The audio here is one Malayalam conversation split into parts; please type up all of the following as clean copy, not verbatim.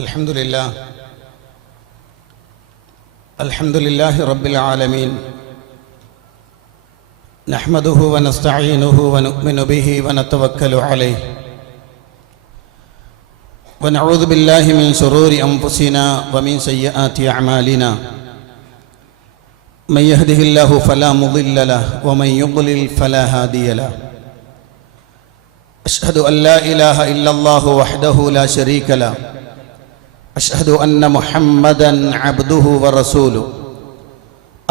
الحمد لله رب العالمين نحمده ونستعينه ونؤمن به ونتوكل عليه ونعوذ بالله من شرور أنفسنا ومن سيئات أعمالنا من يهده الله فلا مضل له ومن يضلل فلا هادي له أشهد أن لا إله إلا الله وحده لا شريك له أشهد أن محمدًا عبده ورسوله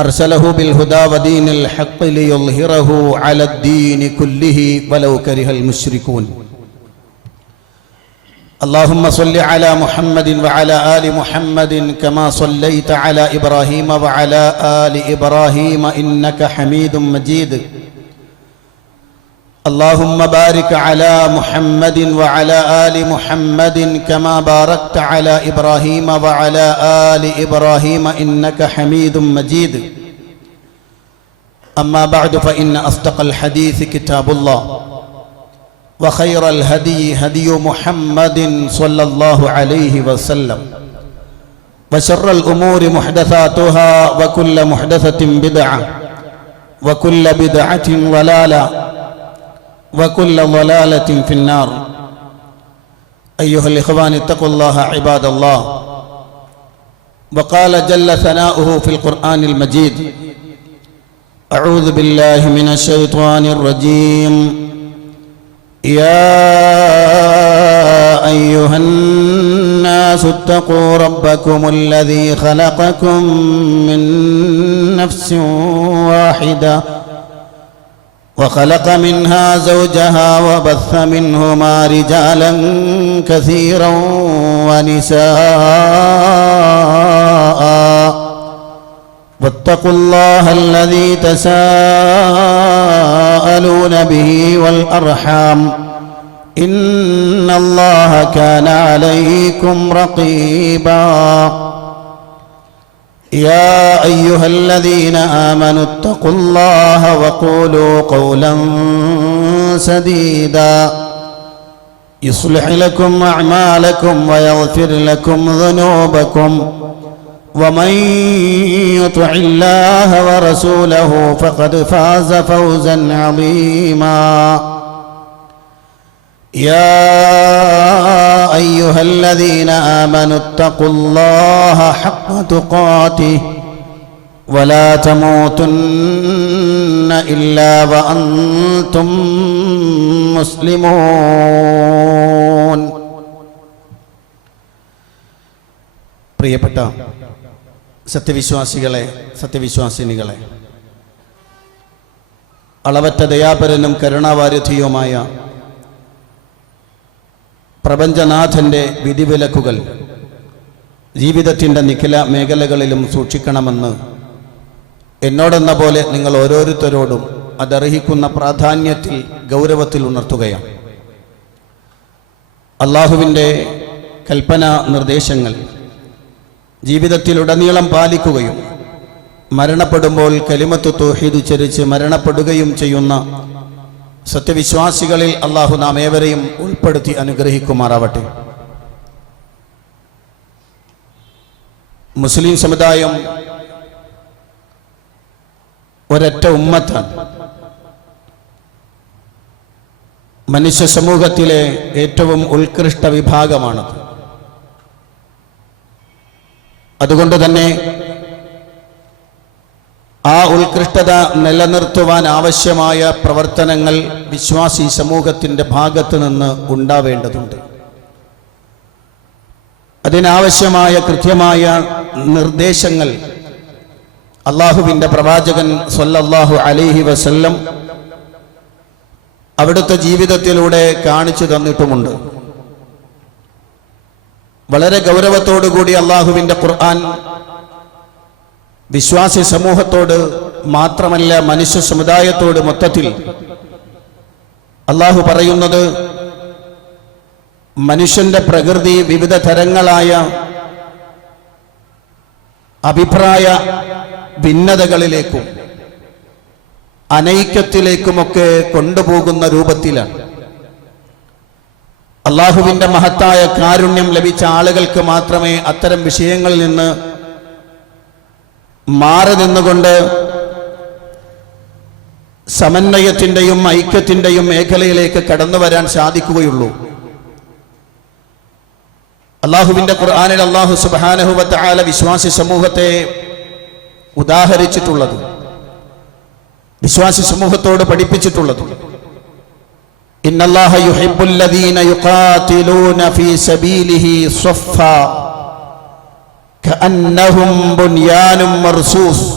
أرسله بالهدى ودين الحق ليظهره على الدين كله ولو كره المشركون اللهم صل على محمد وعلى آل محمد كما صليت على إبراهيم وعلى آل إبراهيم إنك حميد مجيد اللهم بارك على محمد وعلى آل محمد كما باركت على إبراهيم وعلى آل إبراهيم إنك حميد مجيد أما بعد فإن أصدق الحديث كتاب الله وخير الهدي هدي محمد صلى الله عليه وسلم وشر الأمور محدثاتها وكل محدثة بدعة وكل بدعة ضلالة وكل ضلالة في النار أيها الإخوان اتقوا الله عباد الله وقال جل ثناؤه في القرآن المجيد أعوذ بالله من الشيطان الرجيم يا أيها الناس اتقوا ربكم الذي خلقكم من نفس واحدة وخلق منها زوجها وبث منهما رجالا كثيرا ونساء واتقوا الله الذي تساءلون به والأرحام إن الله كان عليكم رقيبا يا أيها الذين آمنوا اتقوا الله وقولوا قولا سديدا يصلح لكم أعمالكم ويغفر لكم ذنوبكم ومن يطع الله ورسوله فقد فاز فوزا عظيما يا أيها الذين آمنوا اتقوا الله حق تقاته ولا تموتن إلا وأنتم مسلمون പ്രിയപ്പെട്ട സത്യവിശ്വാസികളെ സത്യവിശ്വാസിനികളെ, അളവറ്റ ദയാപരനും കരുണാവാരിധിയുമായ പ്രപഞ്ചനാഥൻ്റെ വിധിവിലക്കുകൾ ജീവിതത്തിൻ്റെ നിഖില മേഖലകളിലും സൂക്ഷിക്കണമെന്ന് എന്നോടെന്ന പോലെ നിങ്ങൾ ഓരോരുത്തരോടും അതർഹിക്കുന്ന പ്രാധാന്യത്തിൽ ഗൗരവത്തിൽ ഉണർത്തുകയാണ്. അള്ളാഹുവിൻ്റെ കൽപ്പന നിർദ്ദേശങ്ങൾ ജീവിതത്തിലുടനീളം പാലിക്കുകയും മരണപ്പെടുമ്പോൾ കലിമത്ത് തൗഹീദ് ഉച്ചരിച്ച് മരണപ്പെടുകയും ചെയ്യുന്ന സത്യവിശ്വാസികളിൽ അള്ളാഹു നാം ഏവരെയും ഉൾപ്പെടുത്തി അനുഗ്രഹിക്കുമാറാവട്ടെ. മുസ്ലിം സമുദായം ഒരൊറ്റ ഉമ്മത്താണ്. മനുഷ്യ സമൂഹത്തിലെ ഏറ്റവും ഉത്കൃഷ്ട വിഭാഗമാണത്. അതുകൊണ്ട് തന്നെ ആ ഉത്കൃഷ്ടത നിലനിർത്തുവാൻ ആവശ്യമായ പ്രവർത്തനങ്ങൾ വിശ്വാസി സമൂഹത്തിൻ്റെ ഭാഗത്ത് നിന്ന് ഉണ്ടാവേണ്ടതുണ്ട്. അതിനാവശ്യമായ കൃത്യമായ നിർദ്ദേശങ്ങൾ അള്ളാഹുവിൻ്റെ പ്രവാചകൻ സ്വല്ലല്ലാഹു അലൈഹി വസല്ലം അവിടുത്തെ ജീവിതത്തിലൂടെ കാണിച്ചു തന്നിട്ടുമുണ്ട്. വളരെ ഗൗരവത്തോടുകൂടി അള്ളാഹുവിൻ്റെ ഖുർആൻ വിശ്വാസി സമൂഹത്തോട് മാത്രമല്ല മനുഷ്യ സമുദായത്തോട് മൊത്തത്തിൽ അള്ളാഹു പറയുന്നത്, മനുഷ്യന്റെ പ്രകൃതി വിവിധ തരങ്ങളായ അഭിപ്രായ ഭിന്നതകളിലേക്കും അനൈക്യത്തിലേക്കുമൊക്കെ കൊണ്ടുപോകുന്ന രൂപത്തിലാണ്. അള്ളാഹുവിൻ്റെ മഹത്തായ കാരുണ്യം ലഭിച്ച ആളുകൾക്ക് മാത്രമേ അത്തരം വിഷയങ്ങളിൽ നിന്ന് മാറി നിന്നുകൊണ്ട് സമന്വയത്തിൻ്റെയും ഐക്യത്തിൻ്റെയും മേഖലയിലേക്ക് കടന്നു വരാൻ സാധിക്കുകയുള്ളൂ. അള്ളാഹുവിൻ്റെ ഖുർആനിൽ അള്ളാഹു സുബ്ഹാനഹു വ തആല വിശ്വാസി സമൂഹത്തെ ഉദാഹരിച്ചിട്ടുള്ളത്, വിശ്വാസി സമൂഹത്തോട് പഠിപ്പിച്ചിട്ടുള്ളത്, ഇന്നല്ലാഹ യുഹിബ്ബുൽ ലദീന യുഖാതിലൂന ഫീ സബീലിഹി സ്വഫ്ഫാ കഅന്നഹും ബുൻയാനും മർസൂസ്.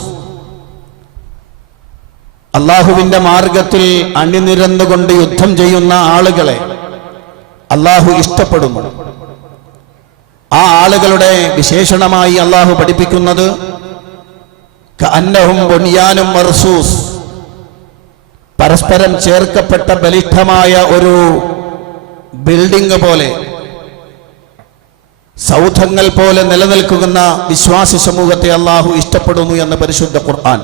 അള്ളാഹുവിൻ്റെ മാർഗത്തിൽ അണിനിരന്നുകൊണ്ട് യുദ്ധം ചെയ്യുന്ന ആളുകളെ അള്ളാഹു ഇഷ്ടപ്പെടുന്നു. ആ ആളുകളുടെ വിശേഷണമായി അള്ളാഹു പഠിപ്പിക്കുന്നത് കഅന്നഹും ബുൻയാനും മർസൂസ്, പരസ്പരം ചേർക്കപ്പെട്ട ബലിഷ്ഠമായ ഒരു ബിൽഡിംഗ് പോലെ, സൗധങ്ങൾ പോലെ നിലനിൽക്കുന്ന വിശ്വാസി സമൂഹത്തെ അള്ളാഹു ഇഷ്ടപ്പെടുന്നു എന്ന് പരിശുദ്ധ ഖുർആൻ.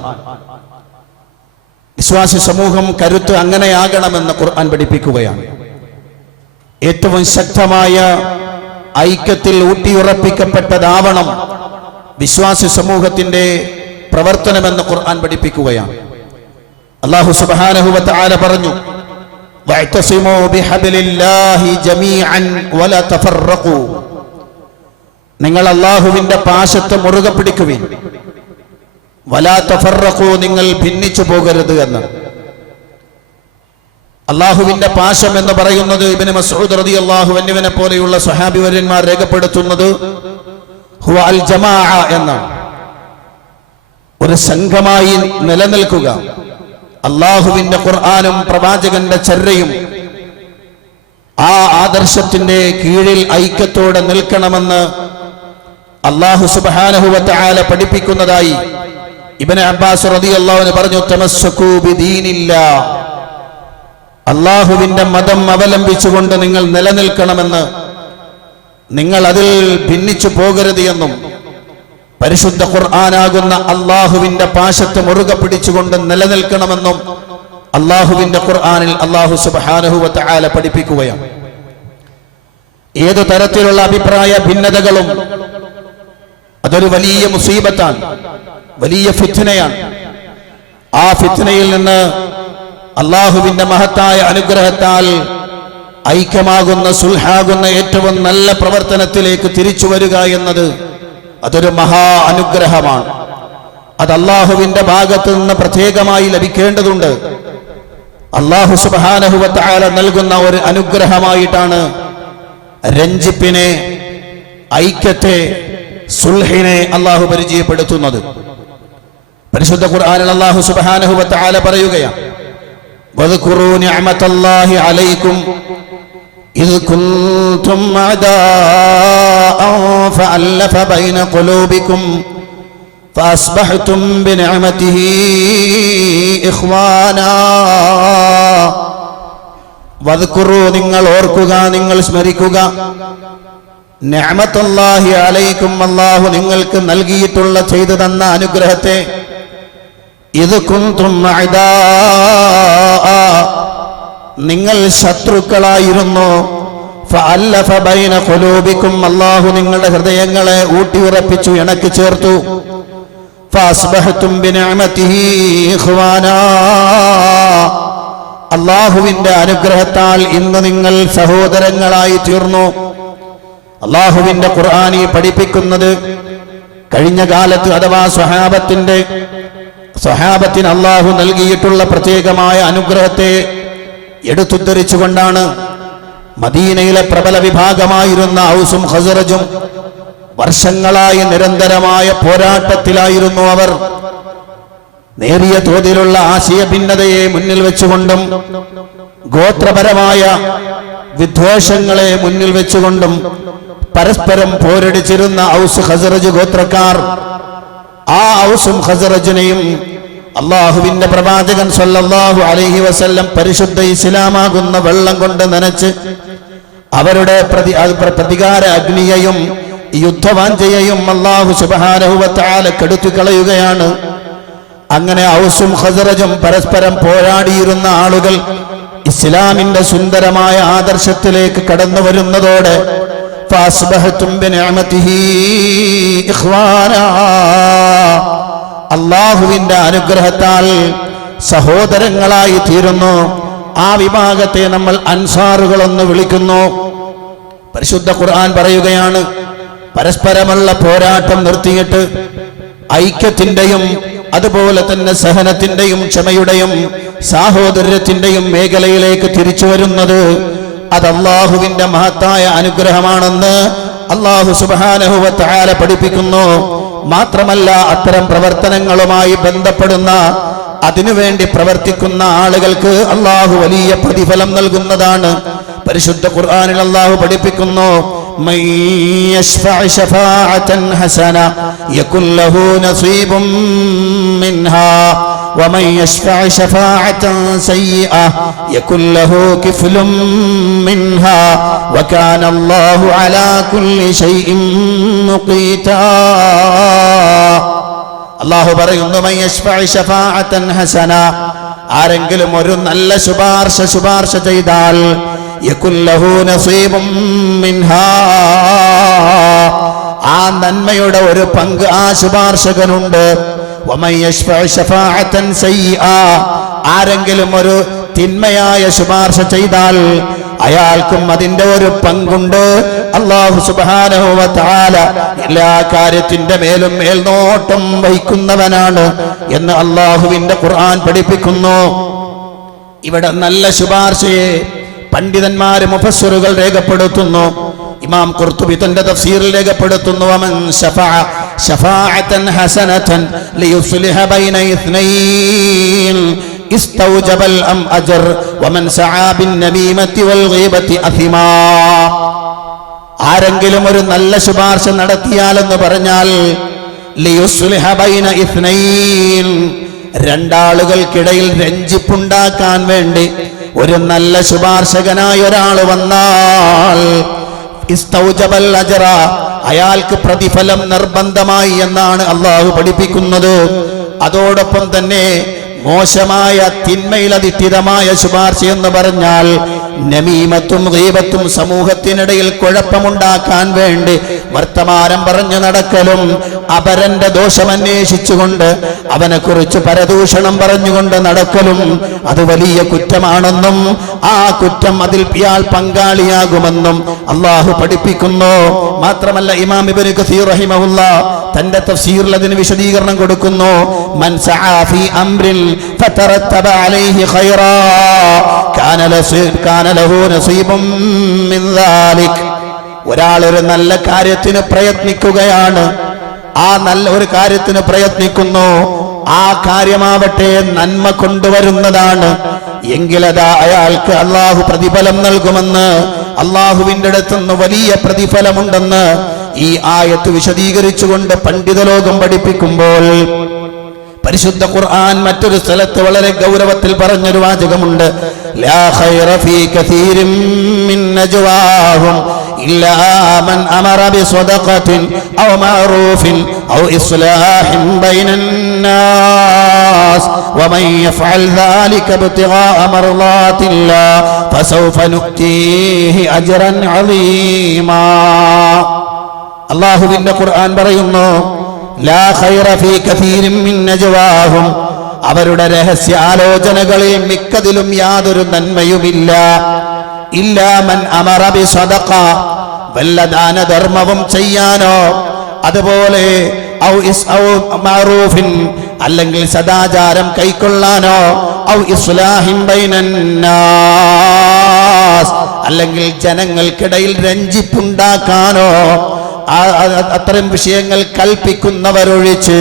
വിശ്വാസി സമൂഹം കരുത്ത് അങ്ങനെയാകണമെന്ന് ഖുർആൻ പഠിപ്പിക്കുകയാണ്. ഏറ്റവും ശക്തമായ ഐക്യത്തിൽ ഊട്ടിയുറപ്പിക്കപ്പെട്ടതാവണം വിശ്വാസി സമൂഹത്തിന്റെ പ്രവർത്തനമെന്ന് ഖുർആൻ പഠിപ്പിക്കുകയാണ്. അല്ലാഹു സുബ്ഹാനഹു വ തആല പറഞ്ഞു, വഅ്തസിമൂ ബിഹബ്ലില്ലാഹി ജമീഅൻ വലാ തഫറഖൂ. നിങ്ങൾ അല്ലാഹുവിന്റെ പാശത്തെ മുറുകെ പിടിക്കുവിൻ, വലാ തഫറഖൂ, നിങ്ങൾ ഭിന്നിച്ചു പോകരുത് എന്ന്. അല്ലാഹുവിന്റെ പാശം എന്ന് പറയുന്നത് ഇബ്നു മസ്ഊദ് റളിയല്ലാഹു അൻഹുവിനെ പോലെയുള്ള സ്വഹാബി വര്യന്മാർ രേഖപ്പെടുത്തുന്നത് ഹുവ അൽ ജമാഅ എന്നാണ്. ഒരു സംഘമായി നിലനിൽക്കുക, അള്ളാഹുവിന്റെ ഖുർആനും പ്രവാചകന്റെ ചര്യയും ആ ആദർശത്തിന്റെ കീഴിൽ ഐക്യത്തോടെ നിൽക്കണമെന്ന് അല്ലാഹു സുബ്ഹാനഹു വ തആല പഠിപ്പിക്കുന്നതായി ഇബ്നു അബ്ബാസ് റളിയല്ലാഹു അൻഹു പറഞ്ഞു, തമസ്സകൂ ബിദീനില്ലാഹ്, അള്ളാഹുവിന്റെ മതം അവലംബിച്ചുകൊണ്ട് നിങ്ങൾ നിലനിൽക്കണമെന്ന്, നിങ്ങൾ അതിൽ ഭിന്നിച്ചു പോകരുത് എന്നും, പരിശുദ്ധ ഖുർആനാകുന്ന അള്ളാഹുവിന്റെ പാശത്തെ മുറുകെ പിടിച്ചുകൊണ്ട് നിലനിൽക്കണമെന്നും അള്ളാഹുവിന്റെ ഖുർആനിൽ അള്ളാഹു സുബ്ഹാനഹു വ തആല പഠിപ്പിക്കുകയാണ്. ഏതു തരത്തിലുള്ള അഭിപ്രായ ഭിന്നതകളും അതൊരു വലിയ മുസീബത്താണ്, വലിയ ഫിത്നയാണ്. ആ ഫിത്നയിൽ നിന്ന് അള്ളാഹുവിന്റെ മഹത്തായ അനുഗ്രഹത്താൽ ഐക്യമാകുന്ന സുൽഹാകുന്ന ഏറ്റവും നല്ല പ്രവർത്തനത്തിലേക്ക് തിരിച്ചു വരിക എന്നത് അതൊരു മഹാ അനുഗ്രഹമാണ്. അത് അള്ളാഹുവിന്റെ ഭാഗത്ത് നിന്ന് പ്രത്യേകമായി ലഭിക്കേണ്ടതുണ്ട്. അള്ളാഹു സുബ്ഹാനഹു വ തആല നൽകുന്ന ഒരു അനുഗ്രഹമായിട്ടാണ് രഞ്ജിപ്പിനെ, ഐക്യത്തെ, സുൽഹിനെ അള്ളാഹു പരിചയപ്പെടുത്തുന്നത്. പരിശുദ്ധ ഖുർആനിൽ അള്ളാഹു സുബ്ഹാനഹു വ തആല പറയുകയാണ്, വദ്കുറൂ നിഅമതല്ലാഹി അലൈക്കും إذ كنتم أعداء فألف بين قلوبكم فأصبحتم بنعمته إخوانا. വദ്കുറൂ, നിങ്ങൾ ഓർക്കുക, നിങ്ങൾ സ്മരിക്കുക, നിഅമത്തുല്ലാഹി അലൈക്കും, അല്ലാഹു നിങ്ങൾക്ക് നൽകിയിട്ടുള്ള ചെയ്തു തന്ന അനുഗ്രഹത്തെ. ഇദ് കുന്തും അഅദാഅ, നിങ്ങൾ ശത്രുക്കളായിരുന്നു. ഫഅല്ലഫ ബൈന ഖുലൂബിക്കും, അല്ലാഹു നിങ്ങളുടെ ഹൃദയങ്ങളെ ഊട്ടിയുറപ്പിച്ചു, ഇണക്കി ചേർത്തു. ഫഅസ്ബഹതും ബിനിഅമതിഹി ഇഖ്വാനാ, അല്ലാഹുവിന്റെ അനുഗ്രഹത്താൽ ഇന്ന് നിങ്ങൾ സഹോദരങ്ങളായി തീർന്നു. അല്ലാഹുവിന്റെ ഖുർആനി പഠിപ്പിക്കുന്നത് കഴിഞ്ഞ കാലത്ത് അഥവാ സ്വഹാബത്തിന് അല്ലാഹു നൽകിയിട്ടുള്ള പ്രത്യേകമായ അനുഗ്രഹത്തെ എടുത്തുദ്ധരിച്ചുകൊണ്ടാണ്. മദീനയിലെ പ്രബല വിഭാഗമായിരുന്ന ഔസും ഖസറജും വർഷങ്ങളായി നിരന്തരമായ പോരാട്ടത്തിലായിരുന്നു അവർ. നേരിയ തോതിലുള്ള ആശയ ഭിന്നതയെ മുന്നിൽ വെച്ചുകൊണ്ടും ഗോത്രപരമായ വിദ്വേഷങ്ങളെ മുന്നിൽ വെച്ചുകൊണ്ടും പരസ്പരം പോരടിച്ചിരുന്ന ഔസ് ഖസറജ് ഗോത്രക്കാർ ആ ഔസും ഖസറജിനെയും അള്ളാഹുവിന്റെ പ്രവാചകൻ സല്ലല്ലാഹു അലൈഹി വസല്ലം പരിശുദ്ധ ഇസ്ലാമാകുന്ന വെള്ളം കൊണ്ട് നനച്ച് അവരുടെ പ്രതികാര അഗ്നിയെയും യുദ്ധവാഞ്ചയെയും അല്ലാഹു സുബ്ഹാനഹു വ തആല കെടുത്തി കളയുകയാണ്. അങ്ങനെ ഔസും ഖസറജും പരസ്പരം പോരാടിയിരുന്ന ആളുകൾ ഇസ്ലാമിന്റെ സുന്ദരമായ ആദർശത്തിലേക്ക് കടന്നു വരുന്നതോടെ ഫഅസ്ബഹതും ബിനിഅമതിഹി ഇഖ്വാനാ, അല്ലാഹുവിന്റെ അനുഗ്രഹത്താൽ സഹോദരങ്ങളായി തീരുന്നു. ആ വിഭാഗത്തെ നമ്മൾ അൻസാറുകൾ എന്ന് വിളിക്കുന്നു. പരിശുദ്ധ ഖുർആൻ പറയുകയാണ്, പരസ്പരമുള്ള പോരാട്ടം നിർത്തിയിട്ട് ഐക്യത്തിന്റെയും അതുപോലെ തന്നെ സഹനത്തിന്റെയും ക്ഷമയുടെയും സാഹോദര്യത്തിന്റെയും മേഖലയിലേക്ക് തിരിച്ചു വരുന്നത് അത് അല്ലാഹുവിന്റെ മഹത്തായ അനുഗ്രഹമാണെന്ന് അല്ലാഹു സുബ്ഹാനഹു വ തആല പഠിപ്പിക്കുന്നു. മാത്രമല്ല, അത്തരം പ്രവർത്തനങ്ങളുമായി ബന്ധപ്പെടുന്ന അതിനുവേണ്ടി പ്രവർത്തിക്കുന്ന ആളുകൾക്ക് അല്ലാഹു വലിയ പ്രതിഫലം നൽകുന്നതാണ്. പരിശുദ്ധ ഖുർആനിൽ അല്ലാഹു പഠിപ്പിക്കുന്നു, മൻ യശ്ഫഅ ശഫാഅതൻ ഹസന യകുൽ ലഹു നസീബുൻ മിൻഹാ വമൻ യശ്ഫഅ ശഫാഅതൻ സയ്യിഅ യകുൽ ലഹു കിഫ്ലുൻ മിൻഹാ വകാന അല്ലാഹു അലാ കുല്ലി ഷൈഇൻ മുഖീതാ. അല്ലാഹു പറയുന്നു, മൻ യശ്ഫഅ ശഫാഅതൻ ഹസന, ആരെങ്കിലും ഒരു നല്ല ശുപാർശ ചെയ്താൽ യകുൽ ലഹു നസീബുൻ മിൻഹാ, ആ നന്മയുടെ ഒരു പങ്ക് ആ ശുപാർശകനുണ്ട്. വമൻ യശ്ഫഅ ശഫാഅതൻ സയ്യിഅ, ആരെങ്കിലും ഒരു തിന്മയായ ശുപാർശ ചെയ്താൽ അയാൾക്കും അതിന്റെ ഒരു പങ്കുണ്ട്. അല്ലാഹു സുബ്ഹാനഹു വ തആല എല്ലാ കാര്യത്തിന്റെ മേലും മേൽനോട്ടം വഹിക്കുന്നവനാണ് എന്ന് അല്ലാഹുവിന്റെ ഖുർആൻ പഠിപ്പിക്കുന്നു. ഇവിടെ നല്ല ശുപാർശയെ പണ്ഡിതന്മാര് മുഫസ്സിറുകൾ രേഖപ്പെടുത്തുന്നു. ഇമാം ഖുർത്തുബി തന്റെ തഫ്സീറിൽ രേഖപ്പെടുത്തുന്നു, വമൻ ശഫഅ ശഫാഅതൻ ഹസനതൻ ലിയുസ്ലിഹ ബൈന ഇത്നൈൻ ഇസ്തൗജബൽ അജ്ർ വമൻ സആ ബിൻ നമീമത്തി വൽ ഗീബത്തി അസിമാ. ആരെങ്കിലും ഒരു നല്ല ശുപാർശ നടത്തിയാലെന്ന് പറഞ്ഞാൽ ലിയുസ്ലിഹ ബൈന ഇത്നൈൻ, രണ്ടാളുകൾക്കിടയിൽ രഞ്ജിപ്പുണ്ടാക്കാൻ വേണ്ടി ഒരു നല്ല ശുപാർശകനായ ഒരാൾ വന്നാൽ ഇസ്തൗജബൽ അജ്റ, അയാൾക്ക് പ്രതിഫലം നിർബന്ധമായി എന്നാണ് അല്ലാഹു പഠിപ്പിക്കുന്നത്. അതോടൊപ്പം തന്നെ മോശമായ തിന്മയിലധിഷ്ഠിതമായ ശുപാർശ എന്ന് പറഞ്ഞാൽ നമീമത്തും ഗീബത്തും സമൂഹത്തിനിടയിൽ കുഴപ്പമുണ്ടാക്കാൻ വേണ്ടി വർത്തമാനം പറഞ്ഞു നടക്കലും അപരന്റെ ദോഷമന്വേഷിച്ചുകൊണ്ട് അവനെ കുറിച്ച് പരദൂഷണം പറഞ്ഞുകൊണ്ട് നടക്കലും അത് വലിയ കുറ്റമാണെന്നും ആ കുറ്റം അതിൽ ഇയാൾ പങ്കാളിയാകുമെന്നും അല്ലാഹു പഠിപ്പിക്കുന്നു. മാത്രമല്ല, ഇമാം ഇബ്നു കസീർ റഹിമഹുല്ലാഹ് തന്റെ തഫ്സീറിൽ അതിന് വിശദീകരണം കൊടുക്കുന്നു. മൻ സആ ഫീ അംരിൻ ഫതറത്തബ അലൈഹി ഖൈറാ കാന ലഹു നസീബുൻ മിൻ ദാലിക്. ഒരാൾ ഒരു നല്ല കാര്യത്തിന് പ്രയത്നിക്കുകയാണ്, ആ നല്ല ഒരു കാര്യത്തിന് പ്രയത്നിക്കുന്നു, ആ കാര്യമാവട്ടെ നന്മ കൊണ്ടുവരുന്നതാണ് എങ്കിലതാ അയാൾക്ക് അല്ലാഹു പ്രതിഫലം നൽകുമെന്ന്, അല്ലാഹുവിന്റെ അടുത്തുനിന്ന് വലിയ പ്രതിഫലമുണ്ടെന്ന് ഈ ആയത്ത് വിശദീകരിച്ചുകൊണ്ട് പണ്ഡിതലോകം പഠിപ്പിക്കുമ്പോൾ പരിശുദ്ധ ഖുർആൻ മറ്റൊരു സ്ഥലത്ത് വളരെ ഗൗരവത്തിൽ പറഞ്ഞൊരു വാചകമുണ്ട്, ലാ ഖൈറ ഫീ കസീരിൻ മിൻ നജ്വാഹും ഇല്ലാ മൻ അമറ ബിസദഖത്തിൻ ഔ മഅറൂഫിൻ ഔ ഇസ്ലാഹിൻ ബൈനൻ നാസ് വമൻ യഫ്അൽ ദാലിക ഇബ്തിഗാഅ മർളാത്തില്ലാഹ് ഫസൗഫ നുഅ്തീഹി അജ്റൻ അളീമാ. അല്ലാഹുവിന്റെ ഖുർആൻ പറയുന്നു, ലാ ഖൈറ ഫീ കസീരിൻ മിൻ നജ്വാഹും, അവരുടെ രഹസ്യ ആലോചനകളിൽ മിക്കതിലും യാതൊരു നന്മയുമില്ല. ഇല്ലാ മൻ അമറ ബിസദഖ, വല്ല ദാനധർമ്മവും ചെയ്യാനോ അതുപോലെ ഔ മഅറൂഫിൻ, അല്ലെങ്കിൽ സദാചാരം കൈക്കൊള്ളാനോ ഔ ഇസ്ലാഹിൻ ബൈനൻ നാസ്, അല്ലെങ്കിൽ ജനങ്ങൾക്കിടയിൽ രഞ്ജിപ്പുണ്ടാക്കാനോ അത്തരം വിഷയങ്ങൾ കൽപ്പിക്കുന്നവരൊഴിച്ച്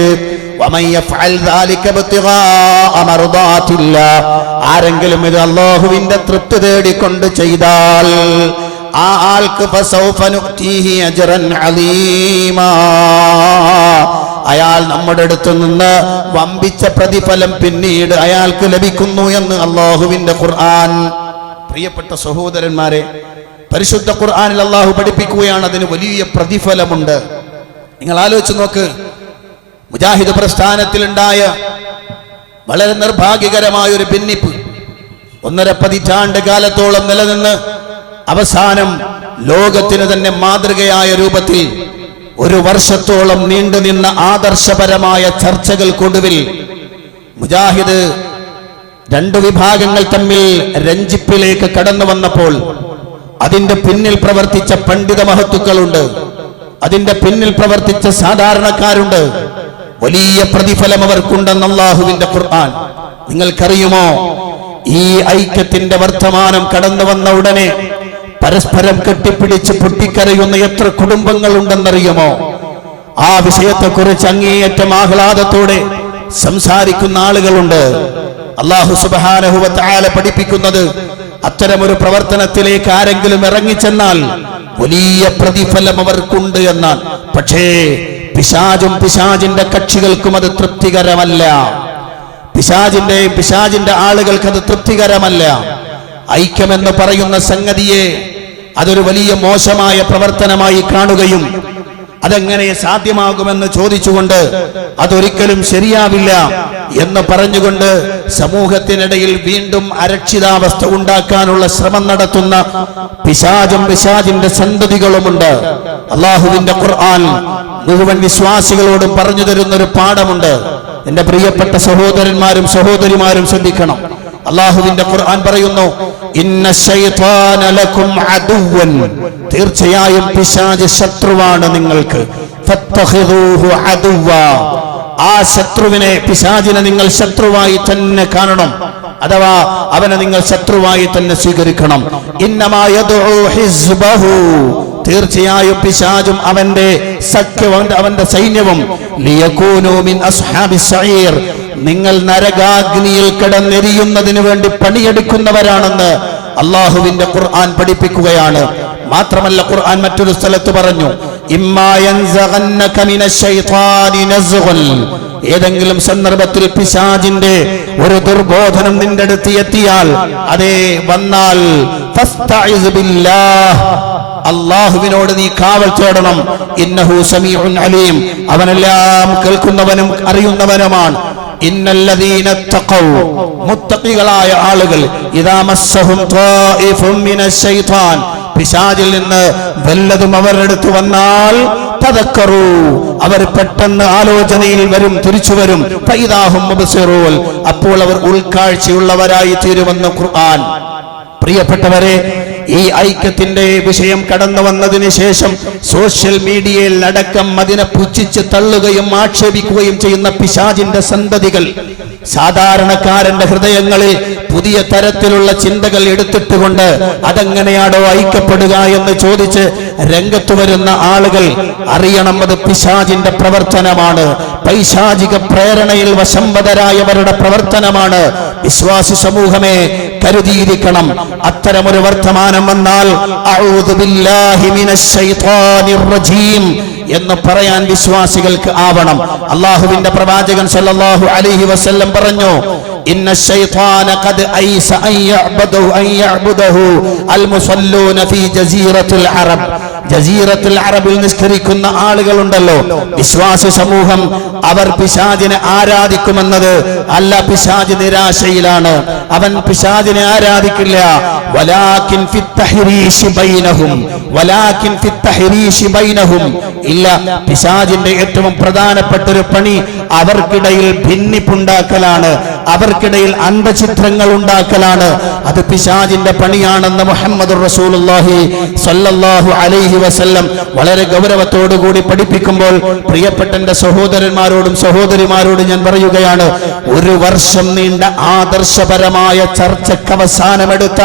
ആരെങ്കിലും ഇത് അല്ലാഹുവിന്റെ തൃപ്തി തേടിക്കൊണ്ട് ചെയ്താൽ ആ ആൾക്ക് അയാൾ നമ്മുടെ അടുത്ത് നിന്ന് വമ്പിച്ച പ്രതിഫലം പിന്നീട് അയാൾക്ക് ലഭിക്കുന്നു എന്ന് അല്ലാഹുവിന്റെ ഖുർആൻ. പ്രിയപ്പെട്ട സഹോദരന്മാരെ, പരിശുദ്ധ ഖുർആനിൽ അല്ലാഹു പഠിപ്പിക്കുകയാണ്, അതിന് വലിയ പ്രതിഫലമുണ്ട്. നിങ്ങൾ ആലോചിച്ച് നോക്ക്, മുജാഹിദ് പ്രസ്ഥാനത്തിലുണ്ടായ വളരെ നിർഭാഗ്യകരമായ ഒരു ഭിന്നിപ്പ്. 1.5 പതിറ്റാണ്ട് കാലത്തോളം നിലനിന്ന് അവസാനം ലോകത്തിന് തന്നെ മാതൃകയായ രൂപത്തിൽ 1 വർഷത്തോളം നീണ്ടുനിന്ന ആദർശപരമായ ചർച്ചകൾക്കൊടുവിൽ മുജാഹിദ് 2 വിഭാഗങ്ങൾ തമ്മിൽ രഞ്ജിപ്പിലേക്ക് കടന്നു വന്നപ്പോൾ അതിന്റെ പിന്നിൽ പ്രവർത്തിച്ച പണ്ഡിത മഹത്തുക്കളുണ്ട്, അതിന്റെ പിന്നിൽ പ്രവർത്തിച്ച സാധാരണക്കാരുണ്ട്. വലിയ പ്രതിഫലം അവർക്കുണ്ടെന്ന് അല്ലാഹുവിന്റെ ഖുർആൻ. നിങ്ങൾക്കറിയുമോ, ഈ ഐക്യത്തിന്റെ വർത്തമാനം കടന്നു വന്ന ഉടനെ പരസ്പരം കെട്ടിപ്പിടിച്ച് പൊട്ടിക്കരയുന്ന എത്ര കുടുംബങ്ങളുണ്ടെന്നറിയുമോ? ആ വിഷയത്തെക്കുറിച്ച് അങ്ങേയറ്റം ആഹ്ലാദത്തോടെ സംസാരിക്കുന്ന ആളുകളുണ്ട്. അല്ലാഹു സുബ്ഹാനഹു വ തആല പഠിപ്പിക്കുന്നത്, അത്തരമൊരു പ്രവർത്തനത്തിലേക്ക് ആരെങ്കിലും ഇറങ്ങിച്ചെന്നാൽ വലിയ പ്രതിഫലം അവർക്കുണ്ട് എന്നാണ്. പക്ഷേ പിശാചും പിശാചിന്റെ കക്ഷികൾക്കും അത് തൃപ്തികരമല്ല. പിശാചിന്റെ ആളുകൾക്ക് അത് തൃപ്തികരമല്ല. ഐക്യമെന്ന് പറയുന്ന സംഗതിയെ അതൊരു വലിയ മോശമായ പ്രവർത്തനമായി കാണുകയും അതെങ്ങനെ സാധ്യമാകുമെന്ന് ചോദിച്ചുകൊണ്ട് അതൊരിക്കലും ശരിയാവില്ല എന്ന് പറഞ്ഞുകൊണ്ട് സമൂഹത്തിനിടയിൽ വീണ്ടും അരക്ഷിതാവസ്ഥ ഉണ്ടാക്കാനുള്ള ശ്രമം നടത്തുന്ന പിശാചും പിശാചിന്റെ സന്തതികളുമുണ്ട്. അല്ലാഹുവിന്റെ ഖുർആൻ മുഴുവൻ വിശ്വാസികളോടും പറഞ്ഞു തരുന്ന ഒരു പാഠമുണ്ട്. എന്റെ പ്രിയപ്പെട്ട സഹോദരന്മാരും സഹോദരിമാരും ശ്രദ്ധിക്കണം. അല്ലാഹുവിന്റെ ഖുർആൻ പറയുന്നു, ഇന്ന ശൈത്വാന ലക്കും അദുവൻ, തീർച്ചയായും പിശാച് ശത്രുവാണ് നിങ്ങൾക്ക്. ഫത്തഖിദൂഹു അദുവ, ആ ശത്രുവിനെ, പിശാചിനെ നിങ്ങൾ ശത്രുവായി തന്നെ കാണണം, അഥവാ അവനെ നിങ്ങൾ ശത്രുവായി തന്നെ സ്വീകരിക്കണം. ഇന്നമാ യദ്ഉ ഹിസ്ബഹു, തീർച്ചയായും പിശാചും അവന്റെ സഖ്യവും അവന്റെ സൈന്യവും ലിയകൂനു മിൻ അസ്ഹാബിസ് സഈർ, നിങ്ങൾ നരകാഗ്നിയിൽ കിടന്നെരിയുന്നതിന് വേണ്ടി പണിയെടുക്കുന്നവരാണെന്ന് അല്ലാഹുവിന്റെ ഖുർആൻ പഠിപ്പിക്കുകയാണ്. മാത്രമല്ല ഖുർആൻ മറ്റൊരു സ്ഥലത്ത് പറഞ്ഞു, ഇമ്മാ യൻസഗന്നക മിനശ് ശൈത്വാനി നസ്ഗുൻ, ഏതെങ്കിലും സന്ദർഭത്തിൽ പിശാചിന്റെ ഒരു ദുർബോധനം നിന്റെ അടുത്ത് എത്തിയാൽ, അതേ വന്നാൽ, ഫസ്തഇസ് ബില്ലാഹ്, അല്ലാഹുവിനോട് നീ കാവൽ തേടണം. ഇന്നഹു സമീഉൻ അലീം, അവനെല്ലാം കേൾക്കുന്നവനും അറിയുന്നവനുമാണ്. ഇന്നല്ലദീന തഖൗ, മുത്തഖികളായ ആളുകൾ, ഇദാ മസ്സഹും ത്വായിഫും മിനശ് ശൈത്വാൻ, പിശാചിൽ നിന്ന് വല്ലതും അവരുടെ അടുത്ത് വന്നാൽ, തദക്കറു, അവർ പെട്ടെന്ന് ആലോചനയിൽ വരും, തിരിച്ചു വരും. ഫൈദാഹും മുബ്സിറൂൻ, അപ്പോൾ അവർ ഉൾക്കാഴ്ചയുള്ളവരായി തീരുമെന്ന് ഖുർആൻ. പ്രിയപ്പെട്ടവരെ, ഈ ഐക്യത്തിന്റെ വിഷയം കടന്നു വന്നതിന് ശേഷം സോഷ്യൽ മീഡിയയിൽ അടക്കം അതിനെ പുച്ഛിച്ച് തള്ളുകയും ആക്ഷേപിക്കുകയും ചെയ്യുന്ന പിശാചിന്റെ സന്തതികൾ സാധാരണക്കാരന്റെ ഹൃദയങ്ങളിൽ പുതിയ തരത്തിലുള്ള ചിന്തകൾ എടുത്തിട്ടുകൊണ്ട് അതെങ്ങനെയാണോ ഐക്യപ്പെടുക എന്ന് ചോദിച്ച് രംഗത്ത് വരുന്ന ആളുകൾ അറിയണം, അത് പിശാചിന്റെ പ്രവർത്തനമാണ്, പൈശാചിക പ്രേരണയിൽ വശംവദരായവരുടെ പ്രവർത്തനമാണ്. വിശ്വാസി സമൂഹമേ, കരുതിയിരിക്കണം. അത്തരമൊരു വർത്തമാനം വന്നാൽ അഊദു ബില്ലാഹി മിനശ് ശൈത്വാനിർ റജീം എന്ന് പറയാൻ വിശ്വാസികൾക്ക് ആവണം. അല്ലാഹുവിന്റെ പ്രവാചകൻ സല്ലല്ലാഹു അലൈഹി വസല്ലം പറഞ്ഞു, ഇന്ന ശൈത്വാന ഖദ് ഐസ അൻ യഅ്ബുദഹു അൽ മുസല്ലൂന ഫീ ജസീറത്തുൽ അറബ്, ജസീറത്തുൽ അറബിൽ നിസ്കരിക്കുന്ന ആളുകളുണ്ടല്ലോ, വിശ്വാസി സമൂഹം, അവർ പിശാചിനെ ആരാധിക്കുമെന്നത് അല്ല. പിശാച് നിരാശയിലാണ്, അവൻ പിശാചിനെ ആരാധിക്കില്ല. വലാകിൻ ഫിത്തഹ്രീശി ബൈനഹും, വലാകിൻ ഫിത്തഹ്രീശി ബൈനഹും, ഇല്ല, പിശാചിന്റെ ഏറ്റവും പ്രധാനപ്പെട്ട ഒരു പണി അവർക്കിടയിൽ ഭിന്നിപ്പുണ്ടാക്കലാണ്, അവർക്കിടയിൽ അന്തചിത്രങ്ങൾ ഉണ്ടാക്കലാണ്. അത് പിശാചിന്റെ പണിയാണെന്ന് മുഹമ്മദുർ റസൂലുള്ളാഹി സ്വല്ലല്ലാഹു അലൈഹി വസല്ലം വളരെ ഗൗരവത്തോടുകൂടി പഠിപ്പിക്കുമ്പോൾ, പ്രിയപ്പെട്ട എന്റെ സഹോദരന്മാരോടും സഹോദരിമാരോടും ഞാൻ പറയുകയാണ്, 1 വർഷം നീണ്ട ആദർശപരമായ ചർച്ചയ്ക്ക് അവസാനമെടുത്ത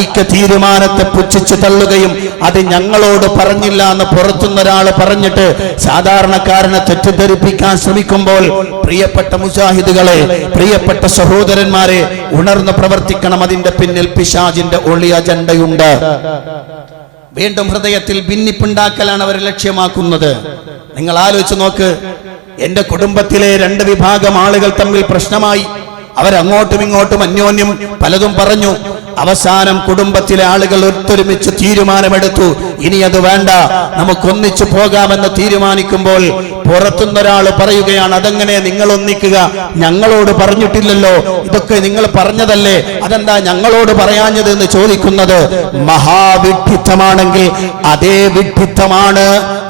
ഐക്യ തീരുമാനത്തെ പുച്ഛിച്ചു തള്ളുകയും അത് ഞങ്ങളോട് പറഞ്ഞില്ല എന്ന് പുറത്തുനിന്നൊരാൾ പറഞ്ഞിട്ട് സാധാരണക്കാരനെ തെറ്റിദ്ധരിപ്പിക്കാൻ ശ്രമിക്കുമ്പോൾ, പ്രിയപ്പെട്ട മുജാഹിദുകളെ, പ്രിയപ്പെട്ട സഹോദരന്മാരെ, ഉണർന്ന് പ്രവർത്തിക്കണം. അതിന്റെ പിന്നിൽ പിശാചിന്റെ ഒളി അജണ്ടയുണ്ട്. വീണ്ടും ഹൃദയത്തിൽ ഭിന്നിപ്പുണ്ടാക്കലാണ് അവർ ലക്ഷ്യമാക്കുന്നത്. നിങ്ങൾ ആലോചിച്ച് നോക്ക്, എന്റെ കുടുംബത്തിലെ 2 വിഭാഗം ആളുകൾ തമ്മിൽ പ്രശ്നമായി, അവരങ്ങോട്ടും ഇങ്ങോട്ടും അന്യോന്യം പലതും പറഞ്ഞു. അവസാനം കുടുംബത്തിലെ ആളുകൾ ഒത്തൊരുമിച്ച് തീരുമാനമെടുത്തു, ഇനി അത് വേണ്ട, നമുക്കൊന്നിച്ചു പോകാമെന്ന് തീരുമാനിക്കുമ്പോൾ പുറത്തുനിന്നൊരാൾ പറയുകയാണ്, അതെങ്ങനെ നിങ്ങൾ ഒന്നിക്കുക, ഞങ്ങളോട് പറഞ്ഞിട്ടില്ലല്ലോ, ഇതൊക്കെ നിങ്ങൾ പറഞ്ഞതല്ലേ, അതെന്താ ഞങ്ങളോട് പറയാഞ്ഞത് എന്ന് ചോദിക്കുന്നത് മഹാവിഡ്ഢിത്തമാണെങ്കിൽ അതേ വിഡ്ഢിത്തമാണ്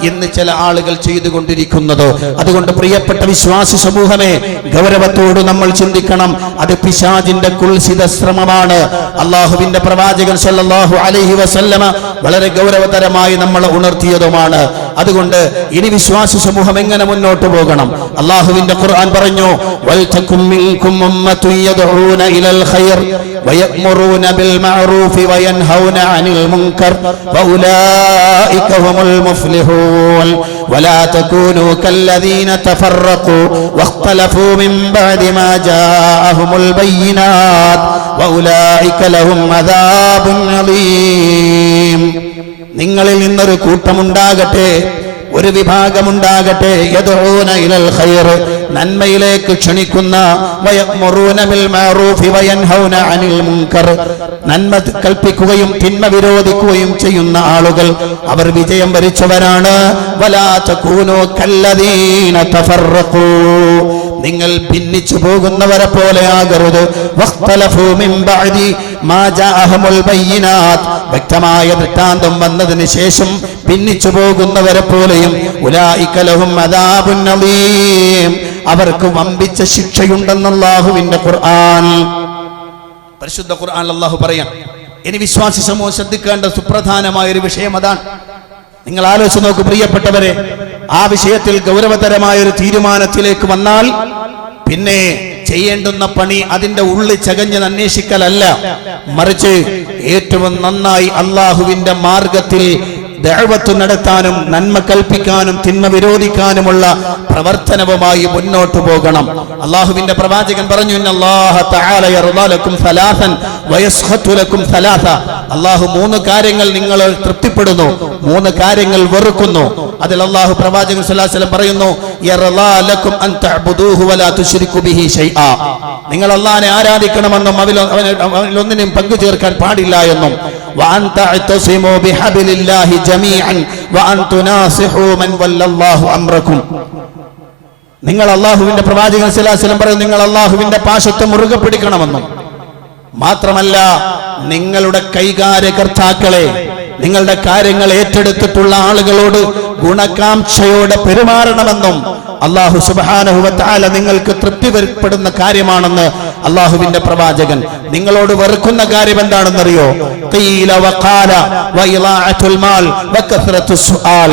ഇന്ന് ചില ആളുകൾ ചെയ്തുകൊണ്ടിരിക്കുന്നത്. അതുകൊണ്ട് പ്രിയപ്പെട്ട വിശ്വാസി സമൂഹമേ, ഗൗരവത്തോട് നമ്മൾ ചിന്തിക്കണം. അത് പിശാചിന്റെ കുൽസിത ശ്രമമാണ്. അള്ളാഹുവിന്റെ പ്രവാചകൻ സല്ലല്ലാഹു അലൈഹി വസല്ലമ വളരെ ഗൗരവതരമായി നമ്മളെ ഉണർത്തിയതുമാണ്. അതുകൊണ്ട് ഇനി വിശ്വാസി സമൂഹം എങ്ങനെ മുന്നോട്ട് പോകണം? അള്ളാഹുവിന്റെ ഖുർആൻ പറഞ്ഞു, വൽതകും മിൻകും ഉമ്മത്തുൻ യദ്ഊന ഇലൽ ഖൈർ വയഅ്മുറൂന ബിൽ മഅറൂഫി വയൻഹൗന അനിൽ മുൻകർ വഉലൈക ഹുമുൽ മുഫ്ലിഹൂൻ വലാ തകൂനൂ കല്ലദീന തഫറഖൂ വഖ്തലഫൂ മിൻ ബഅദി മാ ജാഅഹുമുൽ ബയ്യിനാത്ത് വഉലൈക ലഹും അദാബുൻ അലീം. നിങ്ങളിൽ നിന്നൊരു കൂട്ടമുണ്ടാകട്ടെ, ഒരു വിഭാഗമുണ്ടാകട്ടെ, യദ്ഊന ഇലൽ ഖൈർ, നന്മയിലേക്ക് ക്ഷണിക്കുന്ന, വയഅ്മുറൂന ബിൽ മഅറൂഫി വയൻഹൗന അനിൽ മുൻകർ, നന്മ കൽപ്പിക്കുകയും തിന്മ വിരോധിക്കുകയും ചെയ്യുന്ന ആളുകൾ അവർ വിജയം വരിച്ചവരാണ്. വലാ തകൂനൂ കല്ലദീന തഫറഖൂ, നിങ്ങൾ ഭിന്നിച്ചു പോകുന്നവരെ പോലെ ആകരുത്. വഖ്തലഫൂ മിൻ ബഅദി മാ ജാഅഹുമുൽ ബയ്യിനാത്ത്, വ്യക്തമായ ദൃഷ്ടാന്തം വന്നതിന് ശേഷം ഭിന്നിച്ചു പോകുന്നവരെ പോലെയും. ഉലൈക ലഹും അദാബുൻ അലീം, അവർക്ക് വമ്പിച്ച ശിക്ഷയുണ്ടെന്ന് അല്ലാഹുവിന്റെ ഖുർആൻ, പരിശുദ്ധ ഖുർആൻ അല്ലാഹു പറയാം. ഇനി വിശ്വാസി സമൂഹം ശ്രദ്ധിക്കേണ്ട സുപ്രധാനമായ ഒരു വിഷയം അതാണ്. നിങ്ങൾ ആലോചിച്ച് നോക്കൂ പ്രിയപ്പെട്ടവരെ, ആ വിഷയത്തിൽ ഗൗരവതരമായ ഒരു തീരുമാനത്തിലേക്ക് വന്നാൽ പിന്നെ ചെയ്യേണ്ടുന്ന പണി അതിന്റെ ഉള്ളിൽ ചകഞ്ഞ് അന്വേഷിക്കലല്ല, മറിച്ച് ഏറ്റവും നന്നായി അള്ളാഹുവിന്റെ മാർഗത്തിൽ ദഅവത്ത് നടത്താനും നന്മ കൽപ്പിക്കാനും തിന്മ വിരോധിക്കാനുമുള്ള പ്രവർത്തനവുമായി മുന്നോട്ട് പോകണം. അള്ളാഹുവിന്റെ പ്രവാചകൻ പറഞ്ഞു, ഇന്നല്ലാഹ തആല യർദാ ലക്കും സലാസൻ വയസ്ഖതു ലക്കും സലാസ, അള്ളാഹു 3 കാര്യങ്ങൾ നിങ്ങൾ തൃപ്തിപ്പെടുന്നു, 3 കാര്യങ്ങൾ വെറുക്കുന്നു. അതിൽ അള്ളാഹു പ്രവാചകൻ സ്വല്ലല്ലാഹു അലൈഹി വസല്ലം പറയുന്നു, യർദാ ലക്കും അൻ തഅബുദൂഹു വലാ തുശ്രികു ബിഹി ശൈആ, നിങ്ങൾ അല്ലാഹുവിനെ ആരാധിക്കണമെന്നും അവനിലൊന്നിനും പങ്കു ചേർക്കാൻ പാടില്ല എന്നും. വഅൻ തഅതസിമു ബിഹബ്ലില്ലാഹി ജമീഅൻ വഅൻ തുനാസിഹു മൻ വല്ലല്ലാഹു അംറകും, നിങ്ങൾ അല്ലാഹുവിന്റെ പ്രവാചകൻ സ്വല്ലല്ലാഹു അലൈഹി വസല്ലം പറയുന്നു, നിങ്ങൾ അല്ലാഹുവിന്റെ പാശത്തെ മുറുകെ പിടിക്കണമെന്നും മാത്രമല്ല നിങ്ങളുടെ കൈകാര്യകർത്താക്കളെ, നിങ്ങളുടെ കാര്യങ്ങൾ ഏറ്റെടുത്തിട്ടുള്ള ആളുകളോട് ഗുണകാംക്ഷയോടെ പെരുമാറണമെന്നും അല്ലാഹു സുബ്ഹാനഹു വ തആല നിങ്ങൾക്ക് തൃപ്തിപ്പെടുന്ന കാര്യമാണെന്ന് അല്ലാഹുവിന്റെ പ്രവാചകൻ. നിങ്ങളോട് വെറുക്കുന്ന കാര്യം എന്താണെന്നറിയോ? ഖീല വഖാല വഇളാഅത്തുൽ മാൽ വകസ്റത്തുസ് സുആൽ,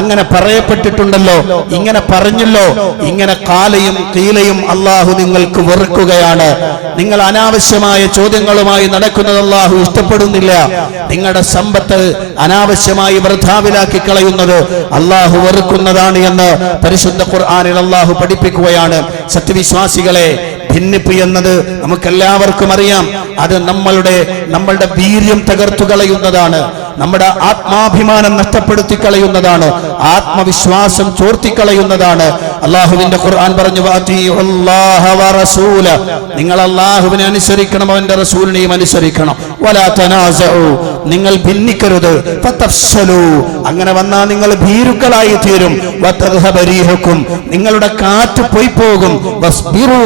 അങ്ങനെ പറയപ്പെട്ടിട്ടുണ്ടല്ലോ, ഇങ്ങനെ പറഞ്ഞല്ലോ, ഇങ്ങനെ ഖാലയും ഖീലയും അല്ലാഹു നിങ്ങൾക്ക് വെറുക്കുകയാണ്. നിങ്ങൾ അനാവശ്യമായ ചോദ്യങ്ങളുമായി നടക്കുന്നത് അല്ലാഹു ഇഷ്ടപ്പെടുന്നില്ല. നിങ്ങളുടെ സമ്പത്ത് അനാവശ്യമായി വൃഥാവിലാക്കി കളയുന്നത് അല്ലാഹു വെറുക്കുന്നതാണ് എന്ന് പരിശുദ്ധ ഖുർആനിൽ അല്ലാഹു പഠിപ്പിക്കുകയാണ്. സത്യവിശ്വാസികളെ, ഭിന്നിപ്പ് എന്നത് നമുക്കെല്ലാവർക്കും അറിയാം, അത് നമ്മളുടെ വീര്യം തകർത്തു കളയുന്നതാണ്, നമ്മുടെ ആത്മാഭിമാനം നഷ്ടപ്പെടുത്തി കളയുന്നതാണ്, ആത്മവിശ്വാസം ചോർത്തിക്കളയുന്നതാണ്. അള്ളാഹുവിന്റെ ഖുർആൻ പറഞ്ഞു, നിങ്ങൾ അള്ളാഹുവിനെ അനുസരിക്കണം, അവന്റെ റസൂലിനെയും അനുസരിക്കണം. വലാ തനാസഉ, നിങ്ങൾ ഭിന്നിക്കരുത്. ഫതഫ്ശലു, അങ്ങനെ വന്നാൽ നിങ്ങൾ ഭീരുക്കളായി തീരും. വതദ്ഹബ റീഹുക്കും, നിങ്ങളുടെ കാറ്റ് പോയി പോകും. വസ്ബിറു,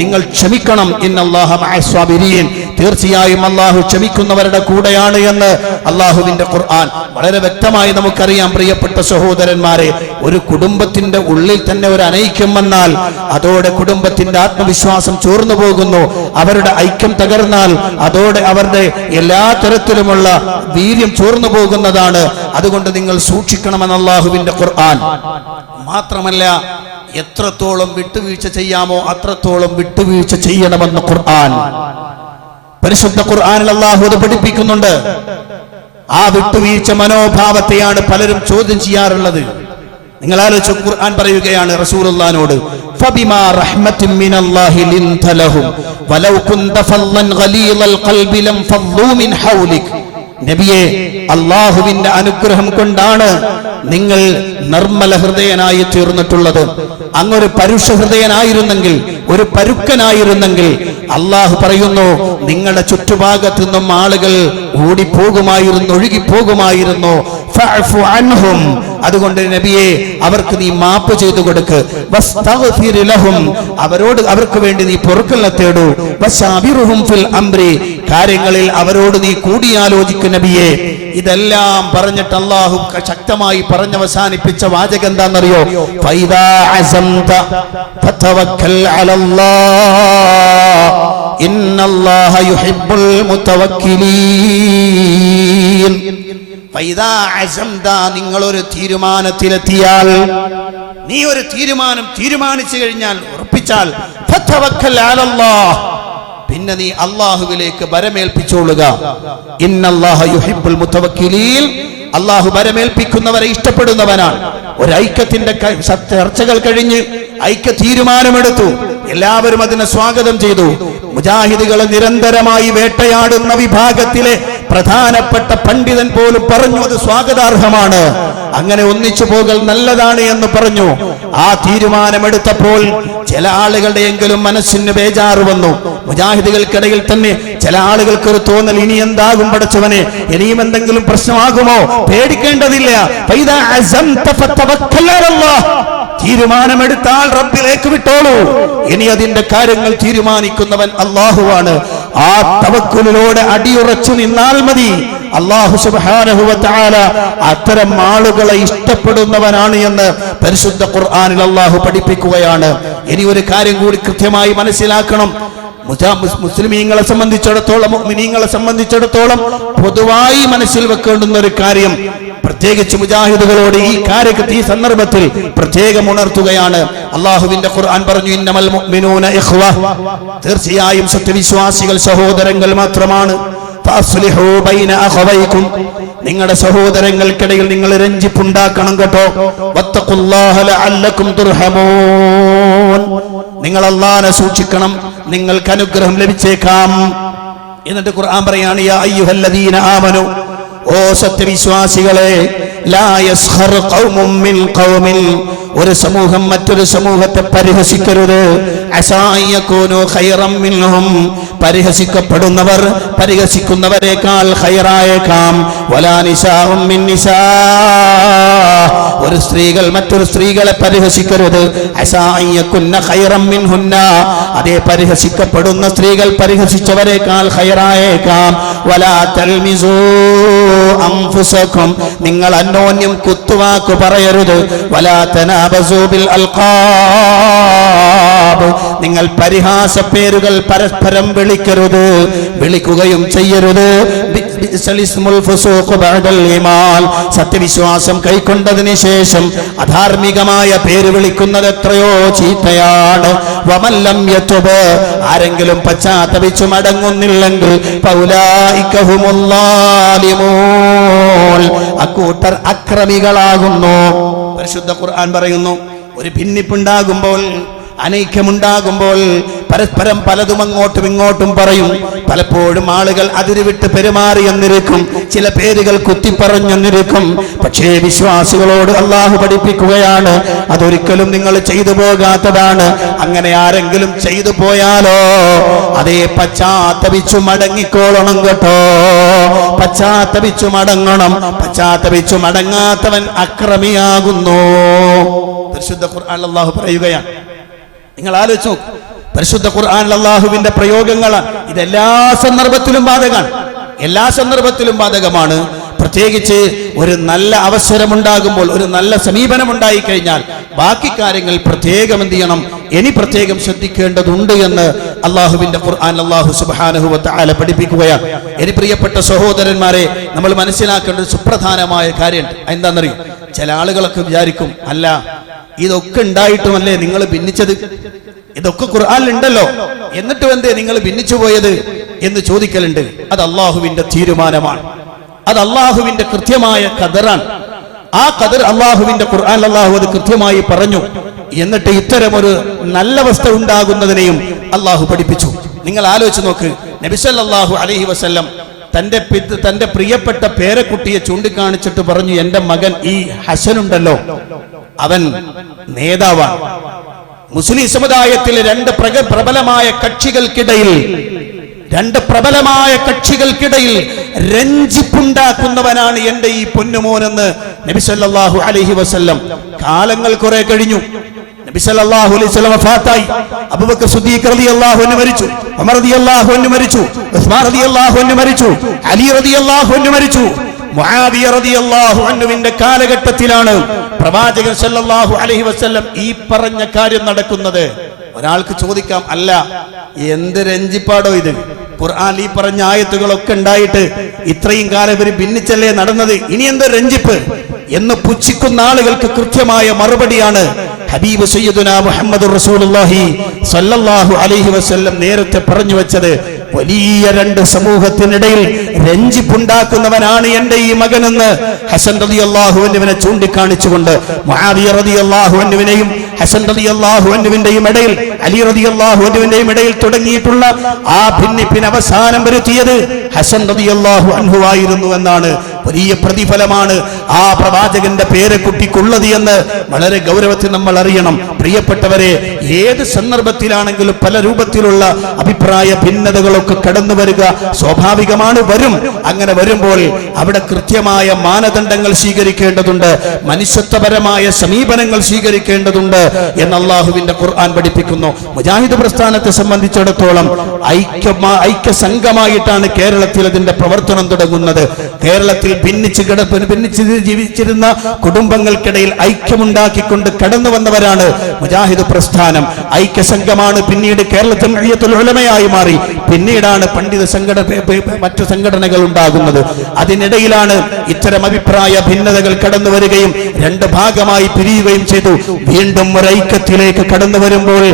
നിങ്ങൾ ക്ഷമിക്കണം. ഇന്നല്ലാഹ മഅസ്സാബിരീൻ, തീർച്ചയായും അല്ലാഹു ക്ഷമിക്കുന്നവരുടെ കൂടെയാണ് എന്ന് അല്ലാഹുവിന്റെ ഖുർആൻ വളരെ വ്യക്തമായി നമുക്കറിയാം. പ്രിയപ്പെട്ട സഹോദരന്മാരെ, ഒരു കുടുംബത്തിന്റെ ഉള്ളിൽ തന്നെ ഒരു അനൈക്യം വന്നാൽ അതോടെ കുടുംബത്തിന്റെ ആത്മവിശ്വാസം ചോർന്നു പോകുന്നു. അവരുടെ ഐക്യം തകർന്നാൽ അതോടെ അവരുടെ എല്ലാ തരത്തിലുമുള്ള വീര്യം ചോർന്നു പോകുന്നതാണ്. അതുകൊണ്ട് നിങ്ങൾ സൂക്ഷിക്കണമെന്ന് അല്ലാഹുവിന്റെ ഖുർആൻ. മാത്രമല്ല, എത്രത്തോളം വിട്ടുവീഴ്ച ചെയ്യാമോ അത്രത്തോളം വിട്ടുവീഴ്ച ചെയ്യണമെന്ന് ഖുർആൻ, പരിശുദ്ധ ഖുർആനിൽ അല്ലാഹു അത് പഠിപ്പിക്കുന്നുണ്ട്. ആ വിട്ടുവീഴ്ച മനോഭാവത്തെയാണ് പലരും ചോദ്യം ചെയ്യാറുള്ളത്. നിങ്ങൾ ആലോചിച്ച്, ഖുർആൻ പറയുകയാണ് റസൂലുള്ളാഹിനോട്, ഫബിമാ റഹ്മത്തിൻ മിനല്ലാഹി ലിൻത ലഹും വലൗ കുന്ത ഫല്ലൻ ഗലീലൽ ഖൽബി ലം ഫള്ളൂ മിൻ ഹൗലിക്, നബിയെ, അല്ലാഹുവിന്റെ അനുഗ്രഹം കൊണ്ടാണ് നിങ്ങൾ നിർമ്മല ഹൃദയനായി തീർന്നിട്ടുള്ളത്. അങ്ങൊരു പരുഷ ഹൃദയനായിരുന്നെങ്കിൽ, ഒരു പരുക്കനായിരുന്നെങ്കിൽ, അല്ലാഹു പറയുന്നു, നിങ്ങളുടെ ചുറ്റുഭാഗത്തു നിന്നും ആളുകൾ ഓടിപ്പോകുമായിരുന്നു, ഒഴുകിപ്പോകുമായിരുന്നു. ഫഅഫു അൻഹും, അതുകൊണ്ട് നബിയെ അവർക്ക് നീ മാപ്പ് ചെയ്തു കൊടുക്ക്. വസ്തഗ്ഫിർ ലഹും, അവർക്ക് വേണ്ടി നീ പൊറുക്കലിനെ തേടൂ. വശാബിറുഹും ഫിൽ അംരി, കാര്യങ്ങളിൽ അവരോട് നീ കൂടിയാലോചിക്കു നബിയെ. ഇതെല്ലാം പറഞ്ഞിട്ട് അല്ലാഹു ശക്തമായി പറഞ്ഞവസാനിപ്പിച്ച വാചകം എന്താണെന്നറിയോ? ഫൈദാ അസംത ഫതവക്കൽ അലല്ലാഹ് ഇന്നല്ലാഹ യുഹിബ്ബുൽ മുതവക്കിലീൻ. ഫൈദാ അസംത, നിങ്ങളൊരു തീരുമാനത്തിലെത്തിയാൽ, നീ ഒരു തീരുമാനിച്ചു കഴിഞ്ഞാൽ, ഉറപ്പിച്ചാൽ, ഫതവക്കൽ അലല്ലാഹ്, പിന്നെ നീ അല്ലാഹുവിലേക്ക് ഭരമേൽപ്പിച്ചോളുക. ഇന്നല്ലാഹ യുഹിബ്ബുൽ മുതവക്കിലീൻ, അല്ലാഹു ഭരമേൽപ്പിക്കുന്നവരെ ഇഷ്ടപ്പെടുന്നവനാണ്. ഒരു ഐക്യത്തിന്റെ ചർച്ചകൾ കഴിഞ്ഞ് ഐക്യ തീരുമാനമെടുത്തു. എല്ലാവരും അതിനെ സ്വാഗതം ചെയ്തു. മുജാഹിദുകളെ നിരന്തരമായി വേട്ടയാടുന്ന വിഭാഗത്തിലെ പ്രധാനപ്പെട്ട പണ്ഡിതൻ പോലും പറഞ്ഞു അത് സ്വാഗതാർഹമാണ്, അങ്ങനെ ഒന്നിച്ചു പോകൽ നല്ലതാണ് എന്ന് പറഞ്ഞു. ആ തീരുമാനമെടുത്തപ്പോൾ ചില ആളുകളുടെയെങ്കിലും മനസ്സിന് ബേജാറ് വന്നു. മുജാഹിദുകൾക്കിടയിൽ തന്നെ ചില ആളുകൾക്കൊരു തോന്നൽ, ഇനി എന്താകും പടച്ചവനെ, ഇനിയും എന്തെങ്കിലും പ്രശ്നമാകുമോ? പേടിക്കേണ്ടതില്ല. ഫൈദാ അസംത ഫതവക്കൽ അലല്ലാഹ്, തീരുമാനമെടുത്താൽ റബ്ബിലേക്ക് വിട്ടോളൂ. ഇനി അതിന്റെ കാര്യങ്ങൾ തീരുമാനിക്കുന്നവൻ അല്ലാഹുവാണ്. ആ തവക്കുലിലൂടെ അടിയുറച്ചു നിന്നാൽ മതി. അല്ലാഹു സുബ്ഹാനഹു വ തആല അത്തരം ആളുകളെ ഇഷ്ടപ്പെടുന്നവനാണ് എന്ന് പരിശുദ്ധ ഖുർആനിൽ അല്ലാഹു പഠിപ്പിക്കുകയാണ്. ഇനി ഒരു കാര്യം കൂടി കൃത്യമായി മനസ്സിലാക്കണം. മുസ്ലിമീങ്ങളെ സംബന്ധിച്ചിടത്തോളം, മുഅ്മിനീങ്ങളെ സംബന്ധിച്ചിടത്തോളം പൊതുവായി മനസ്സിൽ വെക്കേണ്ടുന്ന ഒരു കാര്യം, പ്രത്യേകിച്ച് മുജാഹിദുകളോട് ഈ കാര്യത്തിൽ ഈ സന്ദർഭത്തിൽ പ്രത്യേകം ഉണർത്തുകയാണ്. അല്ലാഹുവിന്റെ ഖുർആൻ പറഞ്ഞു, ഇന്നമൽ മുഅ്മിനൂന ഇഖ്വ, തീർച്ചയായും സത്യവിശ്വാസികൾ സഹോദരങ്ങൾ മാത്രമാണ്. ഫഅസ്ലിഹൂ ബൈന അഖവൈകും, നിങ്ങളുടെ സഹോദരങ്ങൾക്കിടയിൽ നിങ്ങൾ രഞ്ജിപ്പുണ്ടാക്കണം കേട്ടോ. വത്തഖുല്ലാഹ ലഅല്ലകും തുർഹമൂൻ, നിങ്ങൾ അല്ലാഹുവിനെ സൂക്ഷിക്കണം, നിങ്ങൾക്ക് അനുഗ്രഹം ലഭിച്ചേക്കാം. എന്നിട്ട് ഖുർആൻ പറയാണ്, യാ അയ്യുഹല്ലദീന ആമനു, ഓ സത്യവിശ്വാസികളെ, ലാ യസ്ഖർ ഖൗമും മിൻ ഖൗമിൻ, ഒരു സമൂഹം മറ്റൊരു സമൂഹത്തെ പരിഹസിക്കരുത്. അസാ യകൂനു ഖൈറൻ മിൻഹും, പരിഹസിക്കപ്പെടുന്നവർ പരിഹസിക്കുന്നവരെക്കാൾ ഖൈറായേക്കാം. വലാ നിസാഉം മിൻ നിസാ, ഒരു സ്ത്രീകൾ മറ്റൊരു സ്ത്രീകളെ പരിഹസിക്കരുത്. അസാ യകുന്ന ഖൈറൻ മിൻഹുന്ന, അതേ പരിഹസിക്കപ്പെടുന്ന സ്ത്രീകൾ പരിഹസിച്ചവരെക്കാൾ ഖൈറായേക്കാം. വലാ തൽമിസൂ അൻഫുസകും, നിങ്ങൾ അന്യോന്യം കുത്തുവാക്ക് പറയരുത്. വലാ തനാബസൂ ബിൽ അൽഖാബ്, നിങ്ങൾ പരിഹാസ പേരുകൾ പരസ്പരം വിളിക്കരുത്, വിളിക്കുകയും ചെയ്യരുത്. ബിഇസൽ ഇസ്മുൽ ഫുസൂഖ് ബഅദൽ ഈമാൻ, സത്യവിശ്വാസം കൈക്കൊണ്ടതിന് ശേഷം അധാർമികമായ പേര് വിളിക്കുന്നത് എത്രയോ ചീത്തയാണ്. വമൻ ലം യതുബ്, ആരെങ്കിലും പശ്ചാത്തപിച്ചു മടങ്ങുന്നില്ലെങ്കിൽ ഫൗലായിക ഹുമുൽ ളാലിമൂൻ, അക്കൂട്ടർ അക്രമികളാകുന്നു. പരിശുദ്ധ ഖുർആൻ പറയുന്നു, ഒരു ഭിന്നിപ്പുണ്ടാകുമ്പോൾ, അനൈക്യമുണ്ടാകുമ്പോൾ പരസ്പരം പലതും അങ്ങോട്ടും ഇങ്ങോട്ടും പറയും. പലപ്പോഴും ആളുകൾ അതിരുവിട്ട് പെരുമാറി എന്നിരിക്കും, ചില പേരുകൾ കുത്തിപ്പറഞ്ഞെന്നിരിക്കും. പക്ഷേ വിശ്വാസികളോട് അള്ളാഹു പഠിപ്പിക്കുകയാണ്, അതൊരിക്കലും നിങ്ങൾ ചെയ്തു പോകാത്തതാണ്. അങ്ങനെ ആരെങ്കിലും ചെയ്തു പോയാലോ, അതേ പശ്ചാത്തപിച്ചു മടങ്ങിക്കോളണം കേട്ടോ, പശ്ചാത്തപിച്ചു മടങ്ങണം. പശ്ചാത്തപിച്ചു മടങ്ങാത്തവൻ അക്രമിയാകുന്നു. പരിശുദ്ധ ഖുർആൻ അല്ലാഹു പറയുകയാണ്. നിങ്ങൾ ആലോചിച്ചു, പരിശുദ്ധ ഖുർആനിൽ അല്ലാഹുവിന്റെ പ്രയോഗങ്ങൾ ഇതെല്ലാ സന്ദർഭത്തിലും ബാധകമാണ്, എല്ലാ സന്ദർഭത്തിലും ബാധകമാണ്. പ്രത്യേകിച്ച് ഒരു നല്ല അവസരമുണ്ടാകുമ്പോൾ, ഒരു നല്ല സമീപനം ഉണ്ടായി കഴിഞ്ഞാൽ ബാക്കി കാര്യങ്ങൾ പ്രത്യേകം എന്ത് ചെയ്യണം, ഇനി പ്രത്യേകം ശ്രദ്ധിക്കേണ്ടതുണ്ട് എന്ന് അല്ലാഹുവിന്റെ ഖുർആൻ അല്ലാഹു സുബ്ഹാനഹു വ തആല പഠിപ്പിക്കുകയാണ്. ഇനി പ്രിയപ്പെട്ട സഹോദരന്മാരെ, നമ്മൾ മനസ്സിലാക്കേണ്ട ഒരു സുപ്രധാനമായ കാര്യമുണ്ട്. എന്താണെന്നറിയും, ചില ആളുകളൊക്കെ വിചാരിക്കും, അല്ല ഇതൊക്കെ ഉണ്ടായിട്ടുമല്ലേ നിങ്ങൾ ഭിന്നിച്ചത്, ഇതൊക്കെ ഖുർആനിലുണ്ടല്ലോ, എന്നിട്ടും എന്തേ നിങ്ങൾ ഭിന്നിച്ചു പോയത് എന്ന് ചോദിക്കലുണ്ട്. അത് അള്ളാഹുവിന്റെ തീരുമാനമാണ്, അത് അള്ളാഹുവിന്റെ കൃത്യമായ ഖദറാണ്. ആ ഖദർ അള്ളാഹുവിന്റെ ഖുർആൻ അള്ളാഹു അത് കൃത്യമായി പറഞ്ഞു. എന്നിട്ട് ഇത്തരമൊരു നല്ല അവസ്ഥ ഉണ്ടാകുന്നതിനെയും അള്ളാഹു പഠിപ്പിച്ചു. നിങ്ങൾ ആലോചിച്ച് നോക്ക്, നബി സല്ലല്ലാഹു അലൈഹി വസല്ലം തന്റെ പ്രിയപ്പെട്ട പേരക്കുട്ടിയെ ചൂണ്ടിക്കാണിച്ചിട്ട് പറഞ്ഞു, എന്റെ മകൻ ഈ ഹസനുണ്ടല്ലോ, അവൻ നേതാവാണ്. മുസ്ലിം സമുദായത്തിലെ രണ്ട് പ്രബലമായ കക്ഷികൾക്കിടയിൽ രണ്ട് പ്രബലമായ കക്ഷികൾക്കിടയിൽ രഞ്ജിപ്പുണ്ടാക്കുന്നവനാണ് എന്റെ ഈ പൊന്നുമോനെന്ന് നബി സല്ലല്ലാഹു അലൈഹി വസല്ലം. കാലങ്ങൾ കുറെ കഴിഞ്ഞു. നബി സല്ലല്ലാഹു അലൈഹി വസല്ലം വഫാത്തായി. അബൂബക്കർ സിദ്ദീഖ് റളിയല്ലാഹു അൻഹു മരിച്ചു, ഉമർ റളിയല്ലാഹു അൻഹു മരിച്ചു, ഉസ്മാൻ റളിയല്ലാഹു അൻഹു മരിച്ചു, അലി റളിയല്ലാഹു അൻഹു മരിച്ചു. മുആവിയ റളിയല്ലാഹു അൻഹുവിന്റെ കാലഘട്ടത്തിലാണ് പ്രവാചകൻ സല്ലല്ലാഹു അലൈഹി വസല്ലം ഈ പറഞ്ഞ കാര്യം നടക്കുന്നത്. ഒരാൾക്ക് ചോദിക്കാം, അല്ല എന്ത് രഞ്ജിപ്പാടോ ഇത്? ഖുർആൻ ഈ പറഞ്ഞ ആയത്തുകളൊക്കെ ഉണ്ടായിട്ട് ഇത്രയും കാലം ഇവർ ഭിന്നിച്ചല്ലേ നടന്നത്, ഇനി എന്ത് രഞ്ജിപ്പ് എന്ന് പുച്ഛിക്കുന്ന ആളുകൾക്ക് കൃത്യമായ മറുപടിയാണ് ഹബീബ് സയ്യിദുനാ മുഹമ്മദുർ റസൂലുള്ളാഹി സ്വല്ലല്ലാഹു അലൈഹി വസല്ലം നേരത്തെ പറഞ്ഞു വെച്ചത്. വലിയ രണ്ട് സമൂഹത്തിനിടയിൽ രഞ്ജിപ്പുണ്ടാക്കുന്നവനാണ് എന്റെ ഈ മകനെന്ന് ഹസൻ റളിയല്ലാഹു അൻഹുവിനെ ചൂണ്ടിക്കാണിച്ചുകൊണ്ട് മുആവിയ റളിയല്ലാഹു അൻഹുവിനെയും ഹസൻ റളിയല്ലാഹു അൻഹുവിന്റെയും ഇടയിൽ അലി റളിയല്ലാഹു അൻഹുവിന്റെയും ഇടയിൽ തുടങ്ങിയിട്ടുള്ള ആ ഭിന്നിപ്പിന് അവസാനം വരുത്തിയത് ഹസൻ റളിയല്ലാഹു അൻഹു ആയിരുന്നു എന്നാണ്. വലിയ പ്രതിഫലമാണ് ആ പ്രവാചകന്റെ പേരക്കുട്ടിക്കുള്ളത് എന്ന് വളരെ ഗൗരവത്തിൽ നമ്മൾ അറിയണം. പ്രിയപ്പെട്ടവരെ, ഏത് സന്ദർഭത്തിലാണെങ്കിലും പല രൂപത്തിലുള്ള അഭിപ്രായ ഭിന്നതകളൊക്കെ കടന്നു വരിക സ്വാഭാവികമാണ്, വരും. അങ്ങനെ വരുമ്പോൾ അവിടെ കൃത്യമായ മാനദണ്ഡങ്ങൾ സ്വീകരിക്കേണ്ടതുണ്ട്, മനുഷ്യത്വപരമായ സമീപനങ്ങൾ സ്വീകരിക്കേണ്ടതുണ്ട് എന്ന് അല്ലാഹുവിന്റെ ഖുർആൻ പഠിപ്പിക്കുന്നു. മുജാഹിദ് പ്രസ്ഥാനത്തെ സംബന്ധിച്ചിടത്തോളം ഐക്യ സംഘമായിട്ടാണ് കേരളത്തിൽ അതിന്റെ പ്രവർത്തനം തുടങ്ങുന്നത്. കേരളത്തിൽ ഭിന്നിച്ച് ജീവിച്ചിരുന്ന കുടുംബങ്ങൾക്കിടയിൽ ഐക്യമുണ്ടാക്കിക്കൊണ്ട് കടന്നു വന്നവരാണ് മുജാഹിദ് പ്രസ്ഥാനം. ഐക്യ സംഘമാണ് പിന്നീട് കേരള ജംഇയ്യത്തുൽ ഉലമയായി മാറി. പിന്നീടാണ് പണ്ഡിത മറ്റു സംഘടനകൾ ഉണ്ടാകുന്നത്. അതിനിടയിലാണ് ഇത്തരം അഭിപ്രായ ഭിന്നതകൾ കടന്നു വരികയും രണ്ട് ഭാഗമായി പിരിയുകയും ചെയ്തു. വീണ്ടും ഒരു ഐക്യത്തിലേക്ക് കടന്നു വരുമ്പോൾ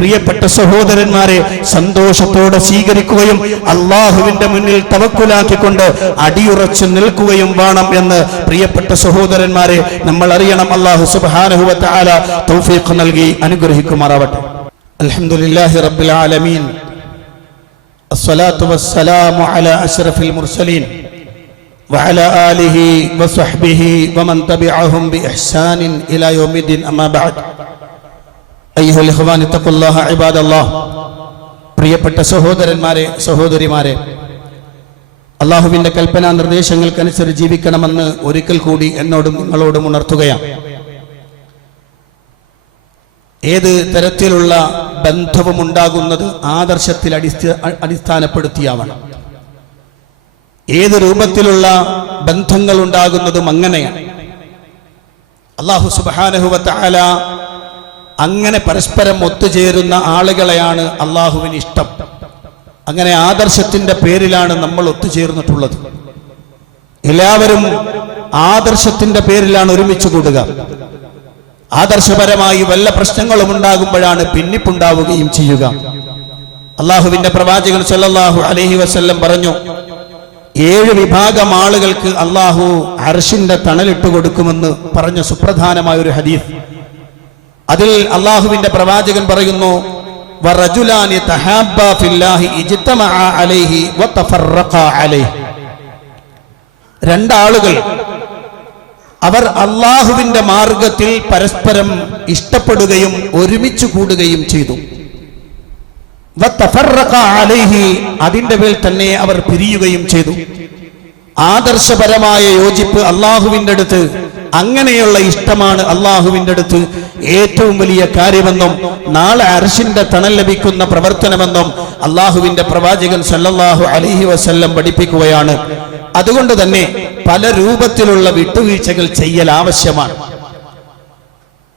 പ്രിയപ്പെട്ട സഹോദരന്മാരെ സന്തോഷത്തോടെ സ്വീകരിക്കുകയും അള്ളാഹുവിന്റെ മുന്നിൽ തവക്കുലാക്കിക്കൊണ്ട് അടിയുറച്ചു നിൽക്കുകയും വേണം എന്ന് പ്രിയപ്പെട്ട സഹോദരന്മാരെ നമ്മൾ അറിയണം. അല്ലാഹു സുബ്ഹാനഹു വ തആല തൗഫീഖ് നൽകി അനുഗ്രഹിക്കുമാറാവട്ടെ. അൽഹംദുലില്ലാഹി റബ്ബിൽ ആലമീൻ, അസ്സലാത്തു വസ്സലാമു അലാ അശ്റഫിൽ മുർസലീൻ വഅലാ ആലിഹി വസഹ്ബിഹി വമൻ തബിഅഹും ബിഇഹ്സാനിൻ ഇലാ യൗമിദ്ദീൻ. അമ്മാ ബഅദ്. അയ്യുഹൽ ഇഖ്വാനി തഖുല്ലാഹ ഇബാദല്ലാഹ്. പ്രിയപ്പെട്ട സഹോദരന്മാരെ, സഹോദരിമാരെ, അള്ളാഹുവിന്റെ കൽപ്പനാ നിർദ്ദേശങ്ങൾക്കനുസരിച്ച് ജീവിക്കണമെന്ന് ഒരിക്കൽ കൂടി എന്നോടും നിങ്ങളോടും ഉണർത്തുകയാണ്. ഏത് തരത്തിലുള്ള ബന്ധവും ഉണ്ടാകുന്നത് ആദർശത്തിൽ അടിസ്ഥാനപ്പെടുത്തിയാവണം. ഏത് രൂപത്തിലുള്ള ബന്ധങ്ങൾ ഉണ്ടാകുന്നതും അങ്ങനെയാണ്. അല്ലാഹു സുബ്ഹാനഹു വ തആല അങ്ങനെ പരസ്പരം ഒത്തുചേരുന്ന ആളുകളെയാണ് അള്ളാഹുവിന് ഇഷ്ടം. അങ്ങനെ ആദർശത്തിന്റെ പേരിലാണ് നമ്മൾ ഒത്തുചേർന്നിട്ടുള്ളത്. എല്ലാവരും ആദർശത്തിന്റെ പേരിലാണ് ഒരുമിച്ച് കൂടുക. ആദർശപരമായി വല്ല പ്രശ്നങ്ങളും ഉണ്ടാകുമ്പോഴാണ് ഭിന്നിപ്പുണ്ടാവുകയും ചെയ്യുക. അള്ളാഹുവിന്റെ പ്രവാചകൻ സല്ലല്ലാഹു അലൈഹി വസല്ലം പറഞ്ഞു, 7 വിഭാഗം ആളുകൾക്ക് അള്ളാഹു അർശിന്റെ തണലിട്ട് കൊടുക്കുമെന്ന് പറഞ്ഞ സുപ്രധാനമായ ഒരു ഹദീസ്. അതിൽ അള്ളാഹുവിന്റെ പ്രവാചകൻ പറയുന്നു, വറജുലാനി തഹാബ്ബാ ഫില്ലാഹി ഇജ്തമഅ അലൈഹി വതഫറഖാ അലൈഹി. രണ്ടാളുകൾ അവർ അള്ളാഹുവിന്റെ മാർഗത്തിൽ പരസ്പരം ഇഷ്ടപ്പെടുകയും ഒരുമിച്ച് കൂടുകയും ചെയ്തു. വതഫറഖാ അലൈഹി, അതിന്റെ മേൽ തന്നെ അവർ പിരിയുകയും ചെയ്തു. ആദർശപരമായ യോജിപ്പ് അള്ളാഹുവിന്റെ അടുത്ത്, അങ്ങനെയുള്ള ഇഷ്ടമാണ് അള്ളാഹുവിന്റെ അടുത്ത് ഏറ്റവും വലിയ കാര്യമെന്നും നാളെ അർശിന്റെ തണൽ ലഭിക്കുന്ന പ്രവർത്തനമെന്നും അള്ളാഹുവിന്റെ പ്രവാചകൻ സല്ലല്ലാഹു അലൈഹി വസല്ലം പഠിപ്പിക്കുകയാണ്. അതുകൊണ്ട് തന്നെ പല രൂപത്തിലുള്ള വിട്ടുവീഴ്ചകൾ ചെയ്യൽ ആവശ്യമാണ്.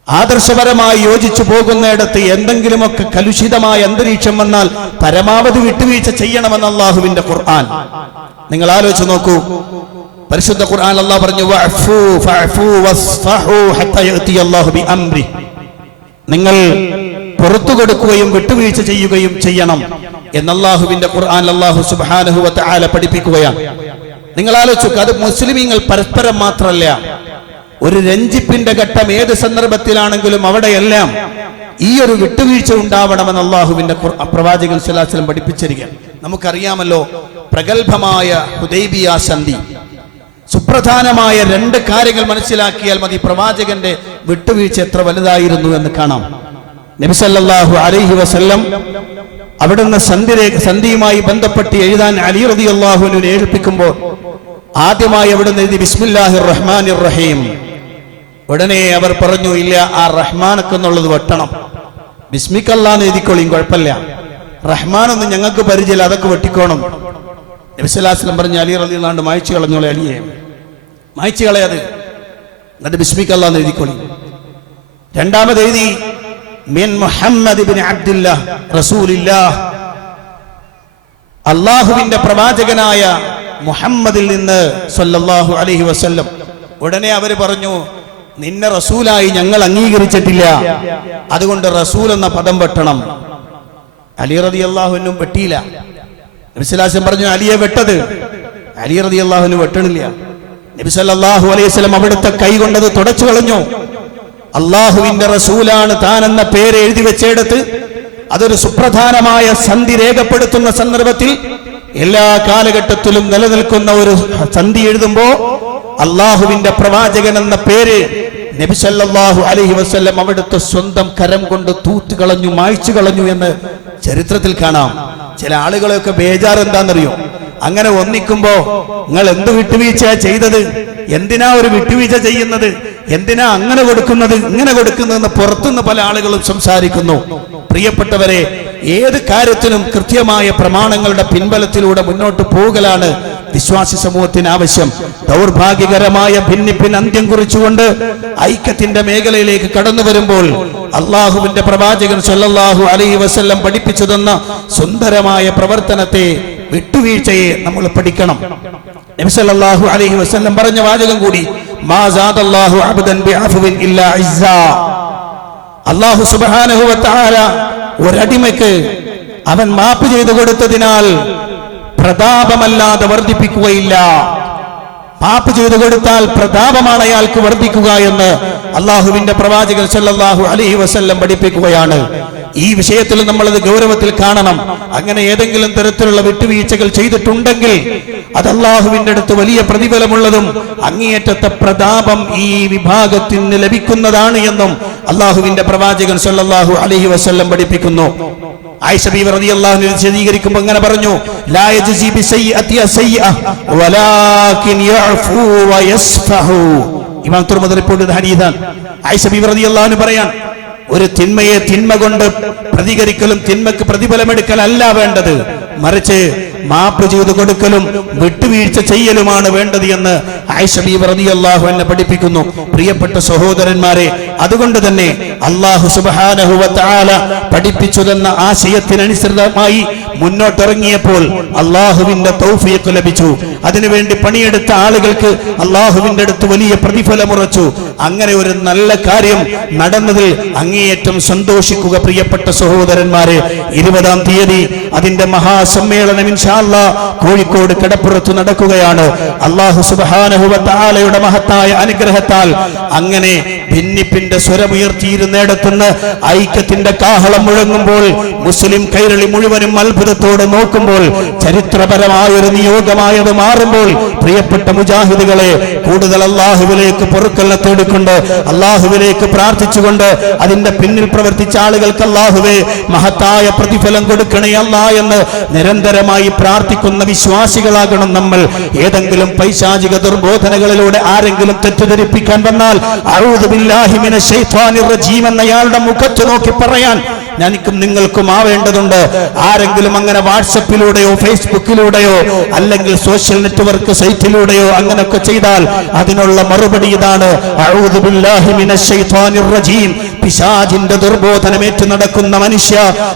ആദർശപരമായി യോജിച്ചു പോകുന്നിടത്ത് എന്തെങ്കിലുമൊക്കെ കലുഷിതമായ അന്തരീക്ഷം വന്നാൽ പരമാവധി വിട്ടുവീഴ്ച ചെയ്യണമെന്ന് അള്ളാഹുവിന്റെ ഖുർആൻ. നിങ്ങൾ ആലോചിച്ച് നോക്കൂ, പരിശുദ്ധ ഖുർആൻ അല്ലാഹു പറഞ്ഞു, വഅഫൂ ഫഅഫൂ വസ്ഫഹൂ ഹത്താ യഅതി അല്ലാഹു ബിഅംരി. നിങ്ങൾ പുറത്തു കൊടുക്കുകയും വിട്ടുവീഴ്ച ചെയ്യുകയും ചെയ്യണം എന്ന് അല്ലാഹുവിന്റെ ഖുർആൻ അല്ലാഹു സുബ്ഹാനഹു വ തആല പഠിപ്പിക്കുകയാണ്. നിങ്ങൾ ആലോചിച്ചു, അത് മുസ്ലിമീങ്ങൾ പരസ്പരം മാത്രമല്ല, ഒരു രഞ്ജിപ്പിന്റെ ഘട്ടം ഏത് സന്ദർഭത്തിലാണെങ്കിലും അവിടെയെല്ലാം ഈ ഒരു വിട്ടുവീഴ്ച ഉണ്ടാവണമെന്ന് അള്ളാഹുവിന്റെ പ്രവാചകൻ സല്ലല്ലാഹു അലൈഹി വസല്ലം പഠിപ്പിച്ചിരിക്കുകയാണ്. നമുക്കറിയാമല്ലോ, പ്രഗൽഭമായ ഹുദൈബിയ സന്ധി, സുപ്രധാനമായ 2 കാര്യങ്ങൾ മനസ്സിലാക്കിയാൽ മതി പ്രവാചകന്റെ വിട്ടുവീഴ്ച എത്ര വലുതായിരുന്നു എന്ന് കാണാം. നബി സല്ലല്ലാഹു അലൈഹി വസല്ലം അവിടുന്ന് സന്ധിയുമായി ബന്ധപ്പെട്ട് എഴുതാൻ അലി റളിയല്ലാഹു അൻഹുവിനെ ഏൽപ്പിക്കുമ്പോൾ ആദ്യമായി അവിടുന്ന് എഴുതി ബിസ്മില്ലാഹിർ റഹ്മാനിർ റഹീം. ഉടനെ അവർ പറഞ്ഞു, ഇല്ല, ആ റഹ്മാനൊക്കെ എന്നുള്ളത് വെട്ടണം, ബിസ്മിക്കല്ലാന്ന് എഴുതിക്കോളിയും, കുഴപ്പമില്ല, റഹ്മാനൊന്നും ഞങ്ങൾക്ക് പരിചയമില്ല, അതൊക്കെ വെട്ടിക്കോണം. നബി സല്ലല്ലാഹു അലൈഹി വസല്ലം പറഞ്ഞു, അലി റളിയല്ലാഹു അൻഹു മായ്ച്ചു കളഞ്ഞോളെ, അലിയെ മായ്ച്ചു കളയാത്, എന്നിട്ട് ബിസ്മിക്കല്ലാന്ന് എഴുതിക്കോളി. രണ്ടാമത് എഴുതി മിൻ മുഹമ്മദ് ഇബ്നു അബ്ദുല്ലാഹ് റസൂലില്ലാഹ്, അല്ലാഹുവിന്റെ പ്രവാചകനായ മുഹമ്മദിൽ നിന്ന് സല്ലല്ലാഹു അലൈഹി വസല്ലം. ഉടനെ അവര് പറഞ്ഞു, നിന്നെ റസൂലായി ഞങ്ങൾ അംഗീകരിച്ചിട്ടില്ല, അതുകൊണ്ട് റസൂൽ എന്ന പദം വെട്ടണം. അലി റളിയല്ലാഹു അൻഹു വെട്ടിയില്ല. നബി സല്ലല്ലാഹു അലൈഹി വസല്ലം പറഞ്ഞു, അലിയെ വെട്ടത്. അലി റളിയല്ലാഹു അൻഹു വെട്ടണില്ല. നബി സല്ലല്ലാഹു അലൈഹി വസല്ലം അവിടുത്തെ കൈ കൊണ്ടത് തുടച്ചു കളഞ്ഞു. അള്ളാഹുവിന്റെ റസൂലാണ് താൻ എന്ന പേര് എഴുതി വെച്ചെടുത്ത് അതൊരു സുപ്രധാനമായ സന്ധി രേഖപ്പെടുത്തുന്ന സന്ദർഭത്തിൽ എല്ലാ കാലഘട്ടത്തിലും നിലനിൽക്കുന്ന ഒരു സന്ധി എഴുതുമ്പോ അള്ളാഹുവിന്റെ പ്രവാചകൻ എന്ന പേര് നബി സല്ലല്ലാഹു അലൈഹി വസല്ലം അവിടുത്തെ സ്വന്തം കരം കൊണ്ട് തൂത്ത് കളഞ്ഞു, മായ്ച്ചു കളഞ്ഞു എന്ന് ചരിത്രത്തിൽ കാണാം. ചില ആളുകളെയൊക്കെ ബേജാർ എന്താണെന്നറിയോ, അങ്ങനെ ഒന്നിക്കുമ്പോ നിങ്ങൾ എന്ത് വിട്ടുവീഴ്ച ചെയ്തത്, എന്തിനാ ഒരു വിട്ടുവീഴ്ച ചെയ്യുന്നത്, എന്തിനാ അങ്ങനെ കൊടുക്കുന്നത് ഇങ്ങനെ കൊടുക്കുന്നതെന്ന് പുറത്തുനിന്ന് പല ആളുകളും സംസാരിക്കുന്നു. പ്രിയപ്പെട്ടവരെ, ഏത് കാര്യത്തിനും കൃത്യമായ പ്രമാണങ്ങളുടെ പിൻബലത്തിലൂടെ മുന്നോട്ട് പോകലാണ് വിശ്വാസി സമൂഹത്തിന് ആവശ്യം. ദൗർഭാഗ്യകരമായ ഭിന്നിപ്പിന് അന്ത്യം കുറിച്ചുകൊണ്ട് ഐക്യത്തിന്റെ മേഖലയിലേക്ക് കടന്നു വരുമ്പോൾ അള്ളാഹുവിന്റെ പ്രവാചകൻ സല്ലല്ലാഹു അലൈഹി വസല്ലം പഠിപ്പിച്ചു തന്ന സുന്ദരമായ പ്രവർത്തനത്തെ, വിട്ടുവീഴ്ചയെ നമ്മൾ പഠിക്കണം. നബി സല്ലല്ലാഹു അലൈഹി വസല്ലം പറഞ്ഞ വാചകം കൂടി, മാ സാദല്ലാഹു അബ്ദൻ ബിഅഫ്വിൻ ഇല്ലാ ഇസ്സാ. അല്ലാഹു സുബ്ഹാനഹു വ തആല ഒരടിമയ്ക്ക് അവൻ മാപ്പ് ചെയ്തു കൊടുത്തതിനാൽ പ്രതാപമല്ലാതെ വർദ്ധിപ്പിക്കുകയില്ല. മാപ്പ് ചെയ്തു കൊടുത്താൽ പ്രതാപമാണ് അയാൾക്ക് വർദ്ധിക്കുക എന്ന് അള്ളാഹുവിന്റെ പ്രവാചകൻ സല്ലല്ലാഹു അലൈഹി വസല്ലം പഠിപ്പിക്കുകയാണ്. ഈ വിഷയത്തിൽ നമ്മളത് ഗൗരവത്തിൽ കാണണം. അങ്ങനെ ഏതെങ്കിലും തരത്തിലുള്ള വിട്ടുവീഴ്ചകൾ ചെയ്തിട്ടുണ്ടെങ്കിൽ അത് അള്ളാഹുവിന്റെ അടുത്ത് വലിയ പ്രതിഫലമുള്ളതും അങ്ങേയറ്റത്തെ പ്രതാപം ഈ വിഭാഗത്തിന് ലഭിക്കുന്നതാണ് എന്നും അള്ളാഹുവിന്റെ പ്രവാചകൻ സല്ലല്ലാഹു അലൈഹി വസല്ലം പഠിപ്പിക്കുന്നു. ആയിഷ ബീവി റളിയല്ലാഹു അൻഹ വിശദീകരിക്കുമ്പോൾ അങ്ങനെ പറഞ്ഞു, ലാ യജ്സി ബിസയ്യിഅതി സയ്യിഅ വലാകിൻ യഅഫു വയസ്ഫഹു. ഇമാം തുർമുദി റിപ്പോർട്ട് ചെയ്ത ഹദീസാണ്. ആയിഷ ബീവി റളിയല്ലാഹു അൻഹ പറയാൻ, ഒരു തിന്മയെ തിന്മ കൊണ്ട് പ്രതികരിക്കലും തിന്മക്ക് പ്രതിഫലമെടുക്കലല്ല വേണ്ടത്, മറിച്ച് മാപ്പ് ചെയ്തു കൊടുക്കലും വിട്ടുവീഴ്ച ചെയ്യലുമാണ് വേണ്ടത് എന്ന് ആയിഷ ബീവി റളിയല്ലാഹു അൻഹ പഠിപ്പിക്കുന്നു. പ്രിയപ്പെട്ട സഹോദരന്മാരെ, അതുകൊണ്ട് തന്നെ അല്ലാഹു സുബ്ഹാനഹു വ തആല പഠിപ്പിച്ചു തന്ന ആശയത്തിനനുസൃതമായി മുന്നോട്ടിറങ്ങിയപ്പോൾ അള്ളാഹുവിന്റെ തൗഫീഖ് ലഭിച്ചു. അതിനുവേണ്ടി പണിയെടുത്ത ആളുകൾക്ക് അള്ളാഹുവിന്റെ അടുത്ത് വലിയ പ്രതിഫലമുറച്ചു. അങ്ങനെ ഒരു നല്ല കാര്യം നടന്നതിൽ അങ്ങേയറ്റം സന്തോഷിക്കുക. പ്രിയപ്പെട്ട സഹോദരന്മാരെ, 20-ാം തീയതി അതിന്റെ മഹാസമ്മേളനം ഇൻഷാ അല്ലാഹ് കോഴിക്കോട് കടപ്പുറത്ത് നടക്കുകയാണ്. അല്ലാഹു സുബ്ഹാനഹു വ തആലയുടെ മഹത്തായ അനുഗ്രഹത്താൽ അങ്ങനെ ഭിന്നിപ്പിന്റെ സ്വരമുയർത്തിയിരുന്നിടത്തുനിന്ന് ഐക്യത്തിന്റെ കാഹളം മുഴങ്ങുമ്പോൾ മുസ്ലിം കൈരളി മുഴുവനും അത്ഭുതത്തോടെ നോക്കുമ്പോൾ ചരിത്രപരമായ ഒരു നിയോഗമായത് മാറുമ്പോൾ പ്രിയപ്പെട്ട മുജാഹിദുകളെ, കൂടുതൽ അല്ലാഹുവിലേക്ക് പൊറുക്കലിനെ തേടിക്കൊണ്ട് അല്ലാഹുവിലേക്ക് പ്രാർത്ഥിച്ചുകൊണ്ട് അതിന്റെ പിന്നിൽ പ്രവർത്തിച്ച ആളുകൾക്ക് അല്ലാഹുവേ മഹത്തായ പ്രതിഫലം കൊടുക്കണേ അല്ലാ എന്ന് നിരന്തരമായി പ്രാർത്ഥിക്കുന്ന വിശ്വാസികളാകണം നമ്മൾ. ഏതെങ്കിലും പൈശാചിക ദുർബോധനകളിലൂടെ ആരെങ്കിലും തെറ്റിദ്ധരിപ്പിക്കാൻ വന്നാൽ അഊദു ബില്ലാഹി മിനശ് ശൈത്വാനിർ റജീം എന്നയാളുടെ മുഖത്ത് നോക്കി പറയാൻ എനിക്കും നിങ്ങൾക്കും ആവേണ്ടതുണ്ട്. ആരെങ്കിലും അങ്ങനെ വാട്സപ്പിലൂടെയോ ഫേസ്ബുക്കിലൂടെയോ അല്ലെങ്കിൽ സോഷ്യൽ നെറ്റ്വർക്ക് സൈറ്റിലൂടെയോ അങ്ങനെയൊക്കെ ചെയ്താൽ അതിനുള്ള മറുപടി ഇതാണ്, അഊദു ബില്ലാഹി മിനശ് ശൈത്വാനിർ റജീം. പിശാചിന്റെ ദുർബോധനമേറ്റ് നടക്കുന്ന മനുഷ്യ,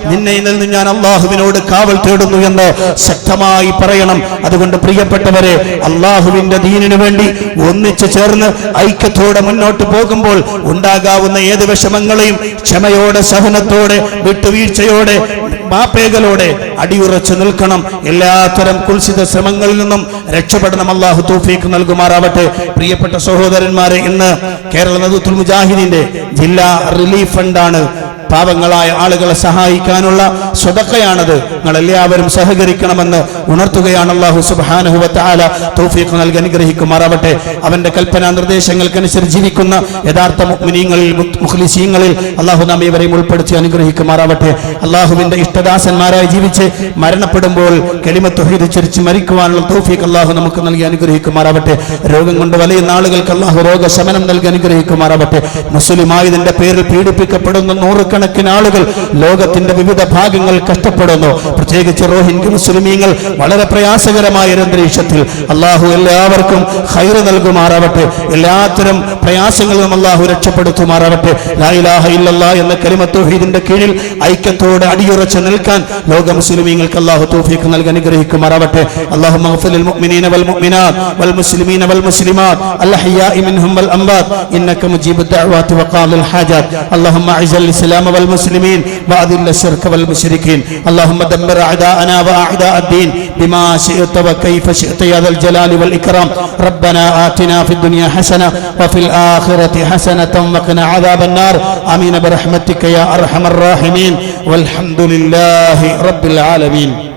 നിന്നെ നിന്ന് ഞാൻ അള്ളാഹുവിനോട് കാവൽ തേടുന്നു എന്ന് ശക്തമായി പറയണം. അതുകൊണ്ട് പ്രിയപ്പെട്ടവരെ, അള്ളാഹുവിന്റെ ദീനിനു വേണ്ടി ഒന്നിച്ചു ചേർന്ന് ഐക്യത്തോടെ മുന്നോട്ട് പോകുമ്പോൾ ഉണ്ടാകാവുന്ന ഏത് വിഷമങ്ങളെയും ക്ഷമയോടെ, സഹനത്തോടെ, വിട്ടുവീഴ്ചയോടെ, മാപ്പേകലോടെ അടിയുറച്ചു നിൽക്കണം. എല്ലാത്തരം കുൽസിത ശ്രമങ്ങളിൽ നിന്നും രക്ഷപ്പെടണം. അല്ലാഹു തൗഫീഖ് നൽകുമാറാവട്ടെ. പ്രിയപ്പെട്ട സഹോദരന്മാരെ, ഇന്ന് കേരള നദുത്തുൽ മുജാഹിദീന്റെ ജില്ലാ റിലീഫ് ഫണ്ടാണ് പാവങ്ങളായ ആളുകളെ സഹായിക്കാനുള്ള സ്വതക്കയാണത്. നിങ്ങളെല്ലാവരും സഹകരിക്കണമെന്ന് ഉണർത്തുകയാണ്. അല്ലാഹു സുബ്ഹാനഹു വ തആല തൗഫീഖ് നൽകി അനുഗ്രഹിക്കുമാറാവട്ടെ. അവന്റെ കൽപ്പനാ നിർദ്ദേശങ്ങൾക്കനുസരിച്ച് ജീവിക്കുന്ന യഥാർത്ഥ മുഅ്മിനീങ്ങളിൽ മുഖ്ലിസീങ്ങളിൽ അല്ലാഹു നമ്മെ ഇവരെയും ഉൾപ്പെടുത്തി അനുഗ്രഹിക്കുമാറാവട്ടെ. അല്ലാഹുവിന്റെ ഇഷ്ടദാസന്മാരായി ജീവിച്ച് മരണപ്പെടുമ്പോൾ കലിമത്ത് തൗഹീദ് ഉച്ചരിച്ച് മരിക്കുവാനുള്ള തൗഫീഖ് അല്ലാഹു നമുക്ക് നൽകി അനുഗ്രഹിക്കുമാറാവട്ടെ. രോഗം കൊണ്ട് വലയുന്ന ആളുകൾക്ക് അല്ലാഹു രോഗശമനം നൽകി അനുഗ്രഹിക്കുമാറാവട്ടെ. മുസ്ലിമായതിന്റെ പേരിൽ പീഡിപ്പിക്കപ്പെടുന്ന നൂറുകണക്കിന് ആളുകൾ ലോകത്തിന്റെ വിവിധ ഭാഗങ്ങൾ കഷ്ടപ്പെടുന്നു. പ്രത്യേകിച്ച് റോഹിംഗ്യ മുസ്ലിമീങ്ങൾ വളരെ പ്രയാസകരമായ ഒരു അന്തരീക്ഷത്തിൽ അല്ലാഹു എല്ലാവർക്കും ഖൈർ നൽകുമാറാവട്ടെ. എല്ലാത്തരം പ്രയാസങ്ങളും അല്ലാഹു രക്ഷപ്പെടുത്തുമാറാവട്ടെ. ലാ ഇലാഹ ഇല്ലല്ലാഹ് എന്ന കലിമത്ത് തൗഹീദിന്റെ കീഴിൽ ഐക്യത്തോടെ അടിയുറച്ചു നിൽക്കാൻ ലോക മുസ്ലിമീങ്ങൾക്ക് അല്ലാഹു തൗഫീഖ് നൽകി അനുഗ്രഹിക്കുമാറാവട്ടെ. അല്ലാഹുമ്മ ഗ്ഫിർ ലിൽ മുഅ്മിനീന വൽ മുഅ്മിനാത്ത് വൽ മുസ്ലിമീന വൽ മുസ്ലിമാത്ത് അൽ അഹ്യാഇ മിൻഹും വൽ അംവാത്ത് ഇന്നക മുജീബുദ് ദഅവാതി വഖാദിൽ ഹാജാത്ത്. അല്ലാഹുമ്മ അഇസ്ൽ ഇസ്ലാമ വൽ മുസ്ലിമീൻ വഅദിൽ അശ്ശിർക വൽ മുശ്രിക്കീൻ. അല്ലാഹുമ്മ ദമ്മിർ അഅദാഅനാ വഅഅദാഅദ്ദീൻ ബിമാ ശിഅത വകൈഫ ശിഅത യാ ദൽ ജലാലി വൽ ഇക്റാം. റബ്ബനാ ആതിനാ ഫിദ് ദുനിയാ ഹസന വഫിൽ ആഖിറതി ഹസനതൻ വഖിനാ അദാബൻ നാർ. ആമീൻ ബിറഹ്മതിക യാ അർഹമർ റഹീമീൻ. വൽഹംദുലില്ലാഹി റബ്ബിൽ ആലമീൻ.